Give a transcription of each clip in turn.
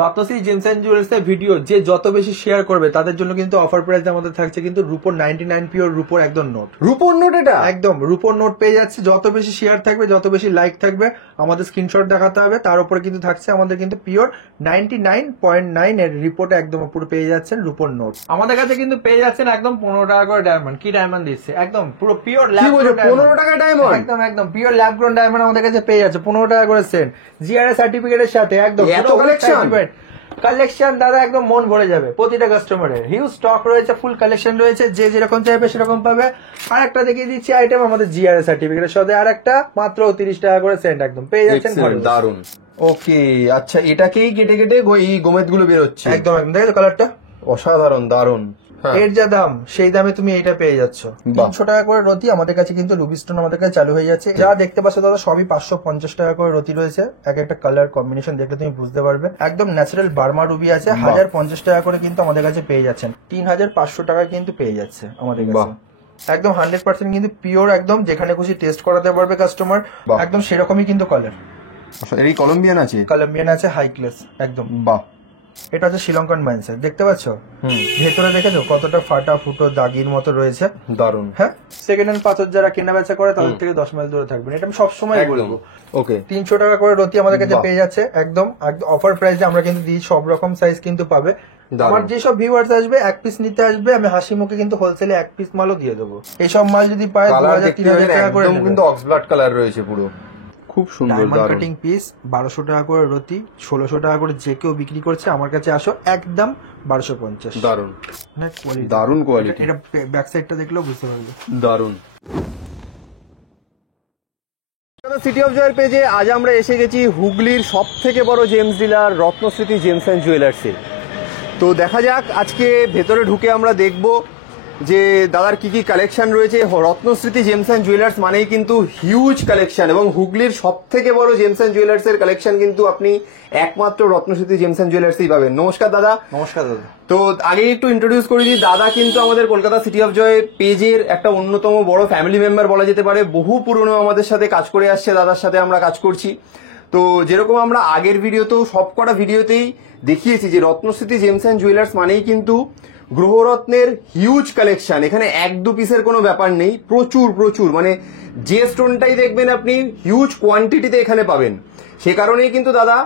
Ratnashree gems and jewellers এর video যে যত বেশি শেয়ার করবে তাদের জন্য কিন্তু অফার প্রাইস আমাদের থাকছে কিন্তু রুপোর 99 পিওর রুপোর একদম নোট। রুপোর নোট? এটা একদম রুপোর নোট পেয়ে যাচ্ছে। যত বেশি শেয়ার থাকবে, যত বেশি লাইক থাকবে, আমাদের স্ক্রিনশট দেখাতে হবে, তার উপরে কিন্তু থাকছে আমাদের কিন্তু পিওর 99.9 এর রিপোর্টে একদম পুরো পেয়ে যাচ্ছেন রুপোর নোট। আমাদের কাছে কিন্তু পেয়ে যাচ্ছেন একদম 15 টাকা করে ডায়মন্ড। কি ডায়মন্ড দিচ্ছে? একদম পুরো পিওর ল্যাব গ্রোন 15 টাকা ডায়মন্ড। একদম একদম পিওর ল্যাব গ্রোন ডায়মন্ড আমাদের কাছে পেয়ে যাচ্ছে 15 টাকা করে সেন্ট জিআরএস সার্টিফিকেটের সাথে। একদম এত কালেকশন দাদা, একদম মন ভরে যাবে প্রতিটা কাস্টমারের। হিউজ স্টক রয়েছে, ফুল কালেকশন রয়েছে, যে যেরকম চাইবে সেরকম পাবে। আর একটা দেখিয়ে দিচ্ছি আইটেম আমাদের জিআরএস সার্টিফিকেটের সাথে, আর একটা মাত্র 30 টাকা করে সেন্ট একদম পেয়ে যাচ্ছেন। দারুন। ওকে, আচ্ছা এটাকেই কেটে কেটে এই গোমেদ গুলো বেরোচ্ছে। একদম একদম দেখো কালারটা অসাধারণ, দারুন। এর যা দাম সেই দামে তুমি এটা পেয়ে যাচ্ছ। 300 টাকা করে রতি আমাদের কাছে কিন্তু রুবি স্টোন আমাদের কাছে চালু হয়ে যাচ্ছে। যা দেখতে পাচ্ছ দাদা সবই 550 টাকা করে রতি রয়েছে। এক একটা কালার কম্বিনেশন দেখলে তুমি বুঝতে পারবে। একদম ন্যাচারাল বার্মা রুবি আছে, 1050 টাকা করে কিন্তু আমাদের কাছে পেয়ে যাচ্ছেন। 3500 টাকা কিন্তু পেয়ে যাচ্ছে আমাদের কাছে। একদম 100% কিন্তু পিওর, একদম যেখানে খুশি টেস্ট করাতে পারবে কাস্টমার। একদম সেরকমই কিন্তু কালার। এই কলম্বিয়ান আছে, কলম্বিয়ান আছে হাই ক্লাস একদম। বাহ। এটা হচ্ছে শ্রীলঙ্কান মাইন্ডসেট, দেখতে পাচ্ছ ভেতরে দেখেছো কতটা ফাটা ফুটো দাগির মতো রয়েছে। দারুন। হ্যাঁ, সেকেন্ড হ্যান্ড পাথর যারা কেনা বেচা করে তাদের থেকে 10 মাইল দূরে থাকবেন, এটা আমি সবসময় বলবো। ওকে, 300 টাকা করে রতি আমাদের কাছে পেয়ে যাচ্ছে একদম অফার প্রাইসে। আমরা কিন্তু দিই, সব রকম সাইজ কিন্তু পাবে। আমার যেসব ভিউয়ার্স আসবে এক পিস নিতে আসবে, আমি হাসি মুখে কিন্তু হোলসেলে এক পিস মালও দিয়ে দেবো। এইসব মাল যদি পায় 2000-3000 টাকা করে কিন্তু অক্সব্লাড কালার রয়েছে পুরো, খুব সুন্দর। ডায়মন্ড কাটিং পিস 1200 টাকা করে রতি, 1600 টাকা করে যে কেউ বিক্রি করছে। আমার কাছে আসো একদম 1250। দারুন, দারুন কোয়ালিটি। এটা ব্যাক সাইডটা দেখলেও বুঝতে পারবে। দারুন। সিটি অফ জয়ের পেজে আজ আমরা এসে গেছি হুগলির সব থেকে বড় জেমস ডিলার রত্নস্মৃতি জেমস অ্যান্ড জুয়েলার্সে। তো দেখা যাক আজকে ভেতরে ঢুকে আমরা দেখব যে দাদার কি কি কালেকশন রয়েছে। রত্নস্মৃতি জেমস অ্যান্ড জুয়েলার্স মানেই কিন্তু হিউজ কালেকশন, এবং হুগলির সব থেকে বড় জেমস অ্যান্ড জুয়েলার্স এর কালেকশন কিন্তু আপনি একমাত্র রত্নস্মৃতি জেমস অ্যান্ড জুয়েলার্সই পাবেন। নমস্কার দাদা। নমস্কার দাদা। তো আগে একটু ইন্ট্রোডিউস করে দিই, দাদা কিন্তু আমাদের কলকাতা সিটি অফ জয় পেজের একটা অন্যতম বড় ফ্যামিলি মেম্বার বলা যেতে পারে। বহু পুরনো আমাদের সাথে কাজ করে আসছে, দাদার সাথে আমরা কাজ করছি। তো যেরকম আমরা আগের ভিডিওতেও সবকটা ভিডিওতেই দেখিয়েছি যে রত্নস্মৃতি জেমস অ্যান্ড জুয়েলার্স মানেই কিন্তু গ্রহরত্নের হিউজ কালেকশন। এখানে এক দু পিসের কোনো ব্যাপার নেই, প্রচুর প্রচুর, মানে যে স্টোনটাই দেখবেন আপনি হিউজ কোয়ান্টিটিতে এখানে পাবেন। সে কারণেই কিন্তু দাদা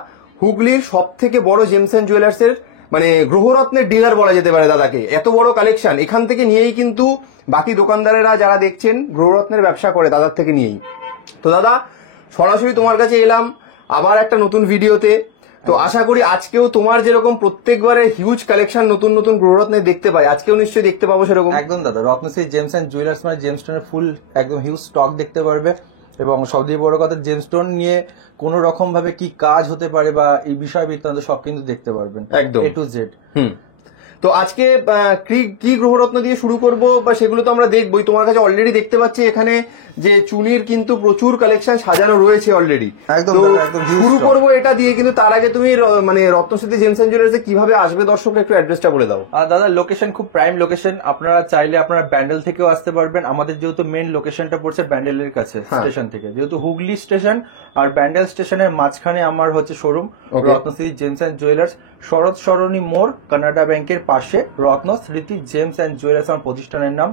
হুগলির সব থেকে বড় জেমস অ্যান্ড জুয়েলার্স এর মানে গ্রহরত্নের ডিলার বলা যেতে পারে দাদাকে। এত বড় কালেকশন এখান থেকে নিয়েই কিন্তু বাকি দোকানদারেরা যারা দেখছেন গ্রহরত্নের ব্যবসা করে দাদার থেকে নিয়েই। তো দাদা সরাসরি তোমার কাছে এলাম আবার একটা নতুন ভিডিওতে। তো আশা করি আজকেও তোমার যেরকম প্রত্যেকবারে হিউজ কালেকশন নতুন নতুন গ্রহরত্নের দেখতে পাই, আজকেও নিশ্চয়ই দেখতে পাবো সেরকম। একদম দাদা, রত্নশ্রী জেমস অ্যান্ড জুয়েলার্স মানে জেমস্টোনের ফুল একদম হিউজ স্টক দেখতে পারবে। এবং সবথেকে বড় কথা, জেমস্টোন নিয়ে কোন রকম ভাবে কি কাজ হতে পারে বা এই বিষয় বৃত্তান্ত সব কিন্তু দেখতে পারবেন একদম এ টু জেড। তো আজকে কি গ্রহরত্ন দিয়ে শুরু করব বা সেগুলো তো আমরা দেখবোই। তোমার কাছে অলরেডি দেখতে পাচ্ছি এখানে যে চুনির কিন্তু প্রচুর কালেকশন সাজানো রয়েছে অলরেডি। তো শুরু করব এটা দিয়ে, কিন্তু তার আগে তুমি মানে রত্নস্মৃতি জেমস অ্যান্ড জুয়েলার্সে কিভাবে আসবে দর্শকরা একটু অ্যাড্রেসটা বলে দাও। দাদা লোকেশন খুব প্রাইম লোকেশন, আপনারা চাইলে আপনারা ব্যান্ডেল থেকেও আসতে পারবেন। আমাদের যেহেতু মেন লোকেশনটা পড়ছে ব্যান্ডেলের কাছে স্টেশন থেকে, যেহেতু হুগলি স্টেশন আর ব্যান্ডেল স্টেশনের মাঝখানে আমার হচ্ছে শোরুম রত্নস্মৃতি জেমস অ্যান্ড জুয়েলার্স। শরৎ সরণী মোড়, কানাডা ব্যাংকের পাশে রত্নস্মৃতি জেমস অ্যান্ড জুয়েলার্স আমার প্রতিষ্ঠানের নাম।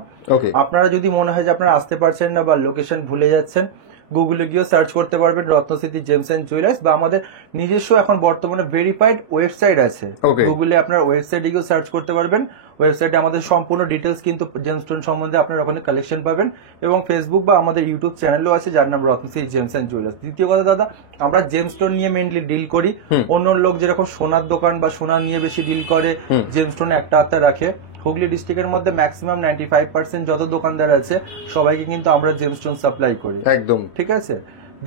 আপনারা যদি মনে হয় যে আপনারা আসতে পারছেন না বা লোকেশন ভুলে যাচ্ছেন, গুগলে গিয়েও সার্চ করতে পারবেন রত্নস্মৃতি জেমস অ্যান্ড জুয়েলার্স, বা আমাদের নিজস্ব এখন বর্তমানে ভেরিফাইড ওয়েবসাইট আছে। গুগলে আপনার ওয়েবসাইটে গিয়েও সার্চ করতে পারবেন। ওয়েবসাইটে আমাদের সম্পূর্ণ ডিটেলস কিন্তু জেমস্টোন সম্বন্ধে আপনারা ওখানে কালেকশন পাবেন। এবং ফেসবুক বা আমাদের ইউটিউব চ্যানেলও আছে যার নাম রত্নশ্রী জেমস অ্যান্ড জুয়েলার্স। দ্বিতীয় কথা দাদা, আমরা জেমস্টোন নিয়ে মেইনলি ডিল করি। অন্য লোক যেরকম সোনার দোকান বা সোনা নিয়ে বেশি ডিল করে, জেমস্টোনে একটা আত্মা রাখে। হুগলি ডিস্ট্রিক্টের মধ্যে ম্যাক্সিমাম 95% যত দোকানদার আছে সবাইকে কিন্তু আমরা জেমস্টোন সাপ্লাই করি। একদম ঠিক আছে,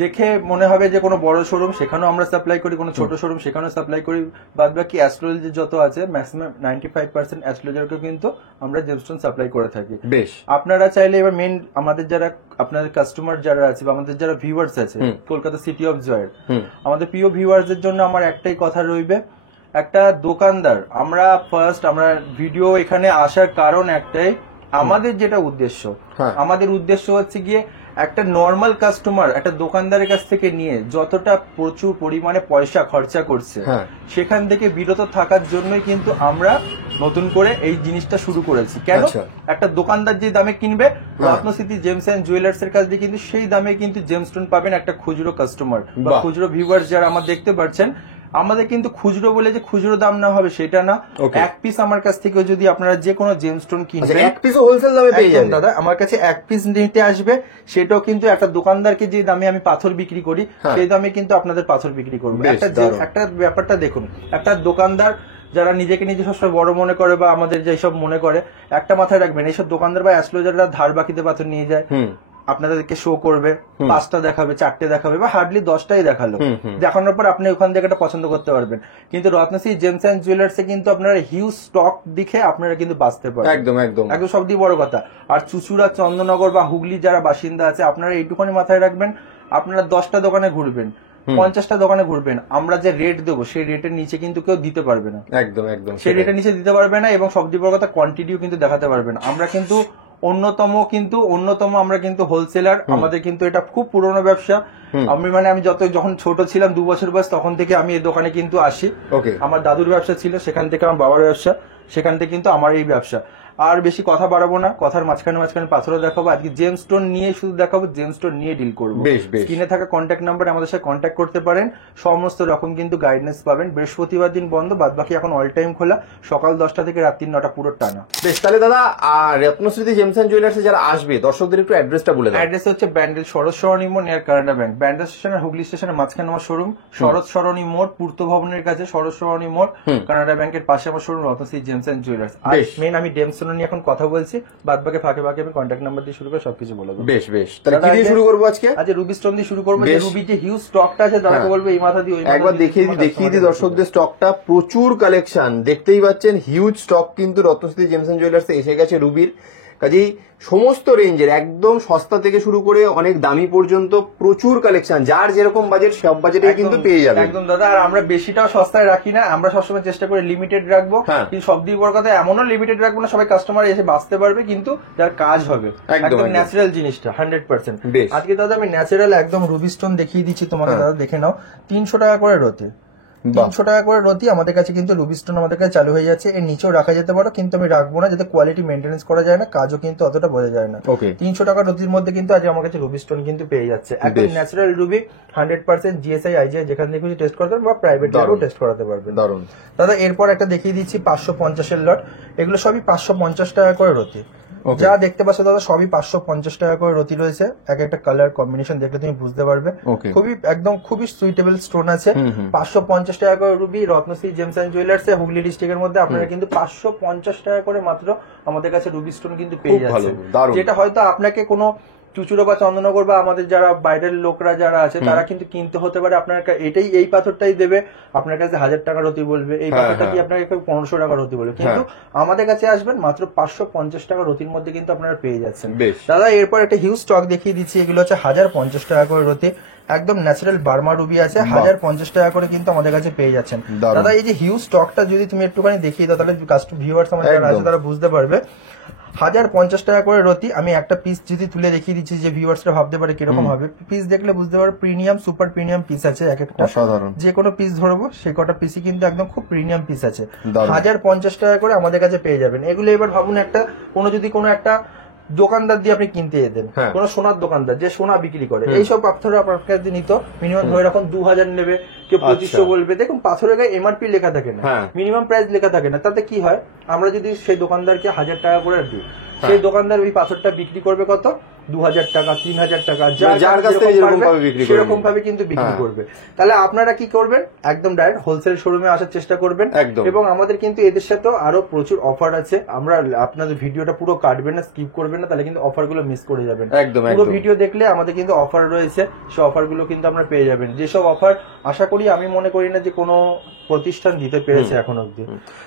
দেখে মনে হবে যে কোনো বড় শোরুম সেখানেও আমরা সাপ্লাই করি, কোনো ছোট শোরুম সেখানেও সাপ্লাই করি। বাদ বাকি অ্যাস্ট্রোলজি যত আছে ম্যাক্সিমাম 95% অ্যাস্ট্রোলজারকে কিন্তু আমরা জেমস্টোন সাপ্লাই করে থাকি। বেশ, আপনারা চাইলে এবার মেন আমাদের যারা আপনাদের কাস্টমার যারা আছে বা আমাদের যারা ভিউয়ার্স আছে কলকাতা সিটি অফ জয়ের, আমাদের প্রিয় ভিউয়ার্সদের জন্য আমার একটাই কথা রইবে, একটা দোকানদার আমরা ভিডিও এখানে আসার কারণ একটাই, আমাদের যেটা উদ্দেশ্য, আমাদের উদ্দেশ্য হচ্ছে গিয়ে একটা নর্মাল কাস্টমার একটা দোকানদারের কাছ থেকে নিয়ে যতটা প্রচুর পরিমাণে পয়সা খরচা করছে সেখান থেকে বিরত থাকার জন্যই কিন্তু আমরা নতুন করে এই জিনিসটা শুরু করেছি। কেন? একটা দোকানদার যে দামে কিনবে রত্নস্মৃতি জেমস এন্ড জুয়েলার্স এর কাছ দিয়ে কিন্তু সেই দামে কিন্তু জেমস্টোন পাবেন একটা খুচরো কাস্টমার বা খুচরো ভিউয়ার্স যারা আমার দেখতে পাচ্ছেন। আমাদের কিন্তু খুচরো বলে যে খুচরো দাম না হবে সেটা না, এক পিস আমার কাছ থেকে যদি আপনারা যে কোনো জেমস্টোন কিনবেন এক পিস হোলসেল দামে পেয়ে যাবেন দাদা। আমার কাছে এক পিস নিতে আসবে, সেটাও কিন্তু একটা দোকানদারকে যে দামে আমি পাথর বিক্রি করি সেই দামে কিন্তু আপনাদের পাথর বিক্রি করবো। একটা ব্যাপারটা দেখুন, একটা দোকানদার যারা নিজেকে নিজে সবসময় বড় মনে করে বা আমাদের যেসব মনে করে, একটা মাথায় রাখবেন, এইসব দোকানদার বা অ্যাস্ট্রোলজাররা ধার বাকিতে পাথর নিয়ে যায়, আপনাদেরকে শো করবে, 5টা দেখাবে, 4টে দেখাবে বা হার্ডলি 10টাই দেখালো, দেখানোর পর আপনি ওখান থেকে একটা পছন্দ করতে পারবেন। কিন্তু রত্নশ্রী জেমস এন্ড জুয়েলার্সে কিন্তু আপনারা হিউজ স্টক দেখে আপনারা কিন্তু বাঁচতে পারবেন। একদম একদম একদম সব দিয়ে বড় কথা। আর চুচুড়া, চন্দননগর বা হুগলি যারা বাসিন্দা আছে, আপনারা এইটুখানি মাথায় রাখবেন, আপনারা 10টা দোকানে ঘুরবেন, 50টা দোকানে ঘুরবেন, আমরা যে রেট দেবো সেই রেটের নিচে কিন্তু কেউ দিতে পারবে না। একদম একদম সেই রেটের নিচে দিতে পারবে না এবং সব দিয়ে বড় কথা কোয়ান্টিটিও কিন্তু দেখাতে পারবে না। আমরা কিন্তু অন্যতম আমরা কিন্তু হোলসেলার। আমাদের কিন্তু এটা খুব পুরনো ব্যবসা। আমি যখন ছোট ছিলাম 2 বছর বয়স, তখন থেকে আমি এই দোকানে কিন্তু আসি। আমার দাদুর ব্যবসা ছিল, সেখান থেকে আমার বাবার ব্যবসা, সেখান থেকে কিন্তু আমার এই ব্যবসা। আর বেশি কথা বাড়াবো না, কথার মাঝখানে পাথরও দেখাবো। আজকে জেমস্টোন নিয়ে শুধু দেখাবো, জেমস্টোন নিয়ে ডিল করবো। স্ক্রিনে থাকা কন্ট্যাক্ট নাম্বারে আমাদের সাথে কন্ট্যাক্ট করতে পারেন, সমস্ত রকম কিন্তু গাইডেন্স পাবেন। বৃহস্পতিবার দিন বন্ধ, বাদ বাকি এখন অল টাইম খোলা, সকাল 10টা থেকে রাত্রি 9টা পুরো টানা। বেশ, তাহলে দাদা রত্নশ্রী জেমস এন্ড জুয়েলার্সে যারা আসবে দর্শকদের একটু অ্যাড্রেসটা বলে দাও। অ্যাড্রেস হচ্ছে ব্যান্ডেল শরৎ সরণী মোড় নিয়ার কানাডা ব্যাংক, ব্যান্ডেল স্টেশনের হুগলি স্টেশনের মাঝখানে আমার শোরুম। শরৎ সরণী মোড় পূর্ত ভবনের কাছে, শরৎ সরণী মোড়, কানাডা ব্যাংকের পাশে আমার showroom Ratnashree gems and jewellers. আর মেন আমি জেমস্টোন নিয়ে এখন কথা বলছি, বাদ বাকি ফাঁকে আমি কন্ট্যাক্ট নাম্বার দিয়ে শুরু করে সবকিছু বলে দেবো। বেশ বেশ, তাহলে কি দিয়ে শুরু করবো আজকে? আজ রুবি স্টোন দিয়ে শুরু করবো। রুবি যে হিউজ স্টকটা আছে, তাদেরকে বলবো এই মাথা দিয়ে ওই মাথা একবার দেখিয়ে দিই দর্শকদের স্টকটা। প্রচুর কালেকশন দেখতেই পাচ্ছেন, হিউজ স্টক কিন্তু রত্নশ্রী জেমস এন্ড জুয়েলার্সে এসে গেছে রুবির। কাজেই সমস্ত রেঞ্জের একদম সস্তা থেকে শুরু করে অনেক দামি পর্যন্ত প্রচুর কালেকশন, যার যেরকম বাজেট সব বাজেটে কিন্তু পেয়ে যাবে। একদম দাদা। আর আমরা বেশিটাও সস্তায় রাখি না, আমরা সবসময় চেষ্টা করি লিমিটেড রাখবো। কিন্তু সব দিয়ে বড় কথা এমনও লিমিটেড রাখবো না সবাই কাস্টমার এসে বাঁচতে পারবে, কিন্তু যার কাজ হবে একদম ন্যাচারাল জিনিসটা 100%। আজকে দাদা আমি ন্যাচারাল একদম রুবি স্টোন দেখিয়ে দিচ্ছি তোমাকে, দাদা দেখে নাও। 300 টাকা করে রতি, 300 টাকা করে রতি আমাদের কাছে কিন্তু রুবি স্টোন আমাদের কাছে চালু হয়ে যাচ্ছে। এর নিচেও রাখা যেতে পারো, কিন্তু আমি রাখবো না, যাতে কোয়ালিটি মেনটেন্স করা যায় না, কাজও কিন্তু অতটা বোঝা যায় না। 300 টাকা রতির মধ্যে কিন্তু আজ আমার কাছে রুবি স্টোন কিন্তু পেয়ে যাচ্ছে একদম ন্যাচারাল রুবি, 100% জিএসআই আইজিআই যেখান থেকে টেস্ট করতে পারবেন বা প্রাইভেট ল্যাবেও টেস্ট করাতে পারবেন। দারুন দাদা। এরপর একটা দেখিয়ে দিচ্ছি 550 এর লট, এগুলো সবই 550 টাকা করে রতি। যা দেখতে পাচ্ছ দাদা সবই 550 টাকা করে রতি রয়েছে। এক একটা কালার কম্বিনেশন দেখলে তুমি বুঝতে পারবে, খুবই সুইটেবল স্টোন আছে। 550 টাকা করে ruby Ratnashree gems and jewellers Hooghly ডিস্ট্রিক্টের মধ্যে আপনারা কিন্তু 550 টাকা করে মাত্র আমাদের কাছে রুবি স্টোন কিন্তু পেয়ে যাচ্ছে, যেটা হয়তো আপনাকে কোনো চুচুড়া বা চন্দননগর বা আমাদের যারা বাইরের লোকরা যারা আছে তারা কিন্তু কিনতে হতে পারে আপনার এই পাথরটাই দেবে আপনার কাছে 1000 টাকা রতি বলবে, এই পাথরটা কি আপনাকে 1500 টাকা রতি বলবে, কিন্তু আমাদের কাছে আসবেন মাত্র 550 টাকা রতির মধ্যে কিন্তু আপনারা পেয়ে যাচ্ছেন। দাদা এরপর একটা হিউজ স্টক দেখিয়ে দিচ্ছি, এগুলো হচ্ছে 1050 টাকা করে রতি, একদম ন্যাচারাল বার্মা রুবি আছে, 1050 টাকা করে কিন্তু আমাদের কাছে পেয়ে যাচ্ছেন। দাদা এই যে হিউজ স্টকটা যদি তুমি একটুখানি দেখিয়ে দাও, তাহলে ভিউয়ার্স আমাদের যারা আছে তারা বুঝতে পারবে। 1050 টাকা করে রতি। আমি একটা পিস যদি তুলে দেখিয়ে দিচ্ছি যে ভিউয়ার্সরা ভাবতে পারে কিরকম হবে, পিস দেখলে বুঝতে পারো প্রিমিয়াম সুপার প্রিমিয়াম পিস আছে, এক একটা যে কোনো পিস ধরবো সে কটা পিসই কিন্তু একদম খুব প্রিমিয়াম পিস আছে। 1050 টাকা করে আমাদের কাছে পেয়ে যাবেন। এগুলো এবার ভাবুন একটা কোনো একটা দোকানদার দিয়ে আপনি কিনতে যেতেন, কোন সোনার দোকানদার যে সোনা বিক্রি করে, এইসব পাথর আপনার কাছে নিত মিনিমাম ধরে রাখুন 2000 নেবে, কেউ 2500 বলবে। দেখুন পাথরের গায়ে এমআরপি লেখা থাকে না, মিনিমাম প্রাইস লেখা থাকে না, তাতে কি হয় আমরা যদি সেই দোকানদারকে 1000 টাকা করে দিই, সেই দোকানদার ওই পাথরটা বিক্রি করবে কত 2000 টাকা 3000 টাকা, যার কাছ থেকে সেরকম ভাবে কিন্তু বিক্রি করবে। তাহলে আপনারা কি করবেন, একদম ডাইরেক্ট হোলসেল শোরুমে আসার চেষ্টা করবেন। এবং আমাদের কিন্তু এদের সাথে আরো প্রচুর অফার আছে, আমরা আপনাদের ভিডিওটা পুরো কাটবেন না, স্কিপ করবেন না, তাহলে কিন্তু অফার গুলো মিস করে যাবেন। পুরো ভিডিও দেখলে আমাদের কিন্তু অফার রয়েছে, সেই অফার গুলো কিন্তু আপনারা পেয়ে যাবেন। যেসব অফার আশা করি আমি মনে করি না যে কোনো প্রতিষ্ঠান দিতে পেরেছে এখন অব্দি।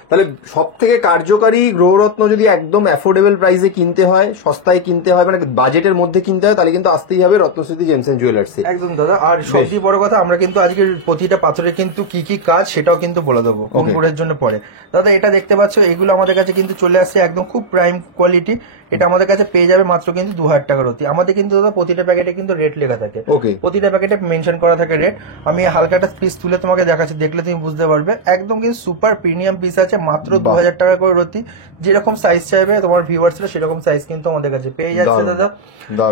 তাহলে সব থেকে কার্যকারী গ্রহরত্ন যদি একদম অ্যাফোর্ডেবল প্রাইসে কিনতে হয়, সস্তায় কিনতে হয়, মানে বাজেটের মধ্যে কিনতে হয়, তাহলে কিন্তু আসতেই হবে রত্নশ্রী জেমস এন্ড জুয়েলার্স। একদম দাদা। আর সবচেয়ে বড় কথা আমরা কিন্তু আজকে প্রতিটা পাথরের কিন্তু কি কি কাজ সেটাও কিন্তু বলে দেবো কোন কোডের জন্য পরে। দাদা এটা দেখতে পাচ্ছ, এগুলো আমাদের কাছে কিন্তু চলে আসছে একদম খুব প্রাইম কোয়ালিটি, এটা আমাদের কাছে পেয়ে যাবে মাত্র কিন্তু 2000 টাকা রতি। আমাদের কিন্তু দাদা প্রতিটা প্যাকেটে কিন্তু রেট লেখা থাকে, ওকে, প্রতিটা প্যাকেটে মেনশন করা থাকে রেট। আমি হালকা একটা পিস তুলে তোমাকে দেখাচ্ছি, দেখলে তুমি বুঝতে পারবে। একদম কিন্তু সুপার প্রিমিয়াম পিস আছে, মাত্র 2000 টাকা করে রতি। যেরকম সাইজ চাইবে তোমার ভিউয়ার্সরা সেরকম সাইজ কিন্তু আমাদের কাছে পেয়ে যাচ্ছে দাদা।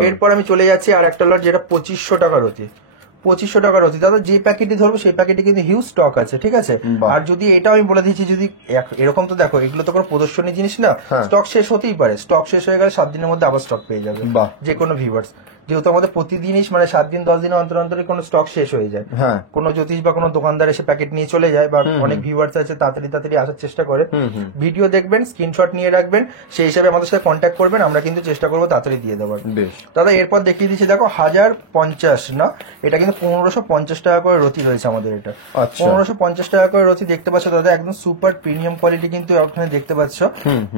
এরপর আমি চলে যাচ্ছি আর একটা লট, যেটা 2500 টাকা রতি। 2500 টাকা রতি দাদা। যে প্যাকেটই ধরবো সেই প্যাকেটে কিন্তু হিউজ স্টক আছে, ঠিক আছে। আর যদি এটাও আমি বলে দিচ্ছি, যদি এরকম তো দেখো এগুলো তো কোনো প্রদর্শনী জিনিস না, স্টক শেষ হতেই পারে। স্টক শেষ হয়ে গেলে 7 দিনের মধ্যে আবার স্টক পেয়ে যাবে যে কোনো ভিউয়ার্স। যেহেতু আমাদের প্রতিদিনই মানে 7 দিন 10 দিন অন্তর অন্তরে কোনো স্টক শেষ হয়ে যায়, কোনো জ্যোতিষ বা কোনো দোকানদার এসে প্যাকেট নিয়ে চলে যায়, বা অনেক ভিউয়ার্স আছে তাড়াতাড়ি আসার চেষ্টা করে। ভিডিও দেখবেন, স্ক্রিনশট নিয়ে রাখবেন, সেই হিসাবে আমাদের সাথে কন্ট্যাক্ট করবেন, আমরা কিন্তু চেষ্টা করবো তাড়াতাড়ি দিয়ে দেওয়ার। দাদা এরপর দেখিয়ে দিচ্ছি, দেখো 1050 না, এটা কিন্তু 1550 টাকা করে রতি রয়েছে আমাদের। এটা 1550 টাকা করে রতি দেখতে পাচ্ছ দাদা, একদম সুপার প্রিমিয়াম কোয়ালিটি কিন্তু ওখানে দেখতে পাচ্ছ।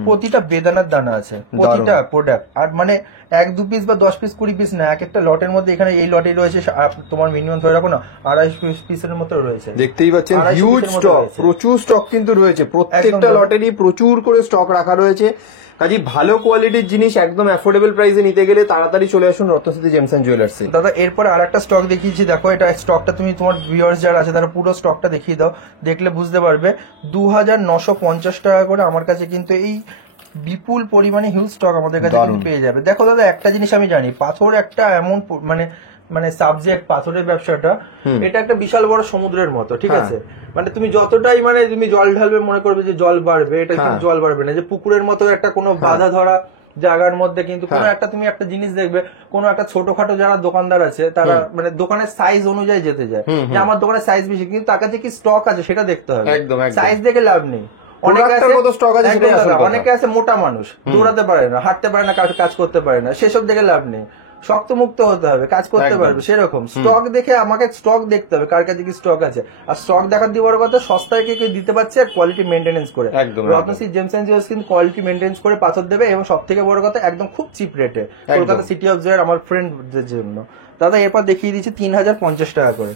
প্রতিটা বেদানার দানা আছে প্রতিটা প্রোডাক্ট। আর মানে 1-2 পিস বা 10 পিস 20 পিস না, এক একটা লটের মধ্যে এখানে এই লটে রয়েছে তোমার মিনিমাম ধরে রাখো না 250 পিসের মতো রয়েছে। দেখতেই পাচ্ছেন হিউজ স্টক, প্রচুর স্টক কিন্তু রয়েছে, প্রত্যেকটা লটেরই প্রচুর করে স্টক রাখা রয়েছে। কাজে ভালো কোয়ালিটির জিনিস একদম অ্যাফোর্ডেবল প্রাইসে নিতে গেলে তাড়াতাড়ি চলে আসুন রত্নশ্রী জেমস এন্ড জুয়েলার্সে। দাদা এরপর আরেকটা স্টক দেখিয়েছি, দেখো এটা স্টকটা তুমি তোমার ভিউয়ার্স যারা আছে তারা পুরো স্টকটা দেখিয়ে দাও, দেখলে বুঝতে পারবে। 2950 টাকা করে আমার কাছে কিন্তু এই বিপুল পরিমাণে হিউজ স্টক আমাদের কাছে পেয়ে যাবে। দেখো দাদা একটা জিনিস আমি জানি, পাথর একটা এমন মানে সাবজেক্ট, পাথরের ব্যবসাটা এটা একটা বিশাল বড় সমুদ্রের মতো, ঠিক আছে। মানে তুমি যতটাই মানে তুমি জল ঢালবে মনে করবে যে জল বাড়বে, এটা কিন্তু জল বাড়বে না। যে পুকুরের মতো একটা কোনো বাধা ধরা জায়গার মধ্যে কিন্তু কোনো একটা তুমি একটা জিনিস দেখবে, কোনো একটা ছোটখাটো যারা দোকানদার আছে তারা মানে দোকানের সাইজ অনুযায়ী যেতে যায়, যে আমার দোকানের সাইজ বেশি, কিন্তু তার কাছে কি স্টক আছে সেটা দেখতে হবে। সাইজ দেখে লাভ নেই। অনেকে আছে মোটা মানুষ, দৌড়াতে পারে না, হাঁটতে পারে না, কাজ করতে পারে না, সেসব দেখে লাভ নেই। শক্ত মুক্ত হতে হবে, কাজ করতে পারবে সেরকম। স্টক দেখে আমাকে স্টক দেখতে হবে, কার কাছে কি স্টক আছে। আর স্টক দেখার দিয়ে বড় কথা, সস্তায় কে দিতে পারছে আর কোয়ালিটি মেনটেনেন্স করে। রত্নশ্রী জেমস এন্ড জুয়েলার্স কিন্তু কোয়ালিটি মেনটেনেন্স করে পাথর দেবে, এবং সব থেকে বড় কথা একদম খুব চিপ রেটে, কলকাতা সিটি অফ জয়ের আমার ফ্রেন্ডদের জন্য। দাদা এরপর দেখিয়ে দিচ্ছি 3050 টাকা করে।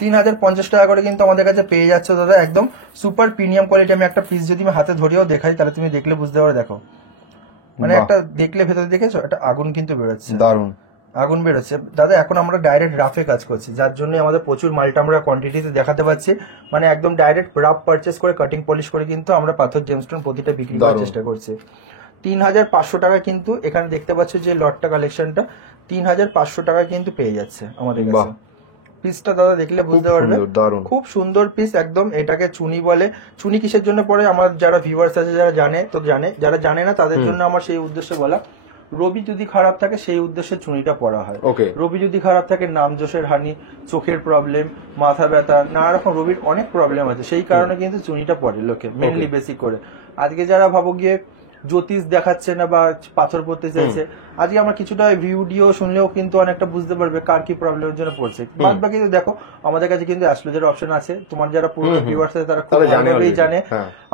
3050 টাকা করে কিন্তু আমাদের কাছে পেয়ে যাচ্ছে দাদা, একদম সুপার প্রিমিয়াম কোয়ালিটি। আমি একটা পিস যদি আমি হাতে ধরিয়েও দেখাই তাহলে তুমি দেখলে বুঝতে পারো। দেখো মানে একটা দেখলে ভেতরে দেখেছো একটা আগুন কিন্তু বেরোচ্ছে, দারুণ আগুন বেরোচ্ছে দাদা। এখন আমরা ডাইরেক্ট রাফে কাজ করছি, যার জন্য আমাদের প্রচুর মালটা আমরা কোয়ান্টিটিতে দেখাতে পাচ্ছি। মানে একদম ডাইরেক্ট রাফ পারচেস করে কাটিং পলিশ করে কিন্তু আমরা পাথর জেমস্টোন প্রতিটা বিক্রি করার চেষ্টা করছি। 3500 টাকা কিন্তু এখানে দেখতে পাচ্ছ যে লটটা কালেকশনটা 3500 টাকা কিন্তু পেয়ে যাচ্ছে আমাদের কাছে। পিসটা দাদা দেখলে বুঝতে পারবে, খুব সুন্দর পিস একদম। এটাকে চুনি বলে। চুনি কিসের জন্য পড়ে আমার যারা ভিউয়ার্স আছে যারা জানে তো জানে, যারা জানে না তাদের জন্য আমার সেই উদ্দেশ্যে বলা। রবি যদি খারাপ থাকে সেই উদ্দেশ্যে চুনিটা পড়া হয়। রবি যদি খারাপ থাকে, নাম যশের হানি, চোখের প্রবলেম, মাথা ব্যথা, নানা রকম রবির অনেক প্রবলেম আছে, সেই কারণে কিন্তু চুনিটা পড়ে লোকে মেনলি বেসিক করে। আজকে যারা ভাবো গিয়ে জ্যোতিষ দেখাচ্ছে না বা পাথর পড়তে চাইছে, আজকে আমরা কিছুটা ভিডিও শুনলেও কিন্তু অনেকটা বুঝতে পারবে কার কি প্রবলেমের জন্য পড়ছে। বাদ বাকি দেখো আমাদের কাছে কিন্তু অ্যাস্ট্রোলজার অপশন আছে। তোমার যারা পুরনো ভিউয়ার্স আছে তারা খুব ভালোভাবেই জানে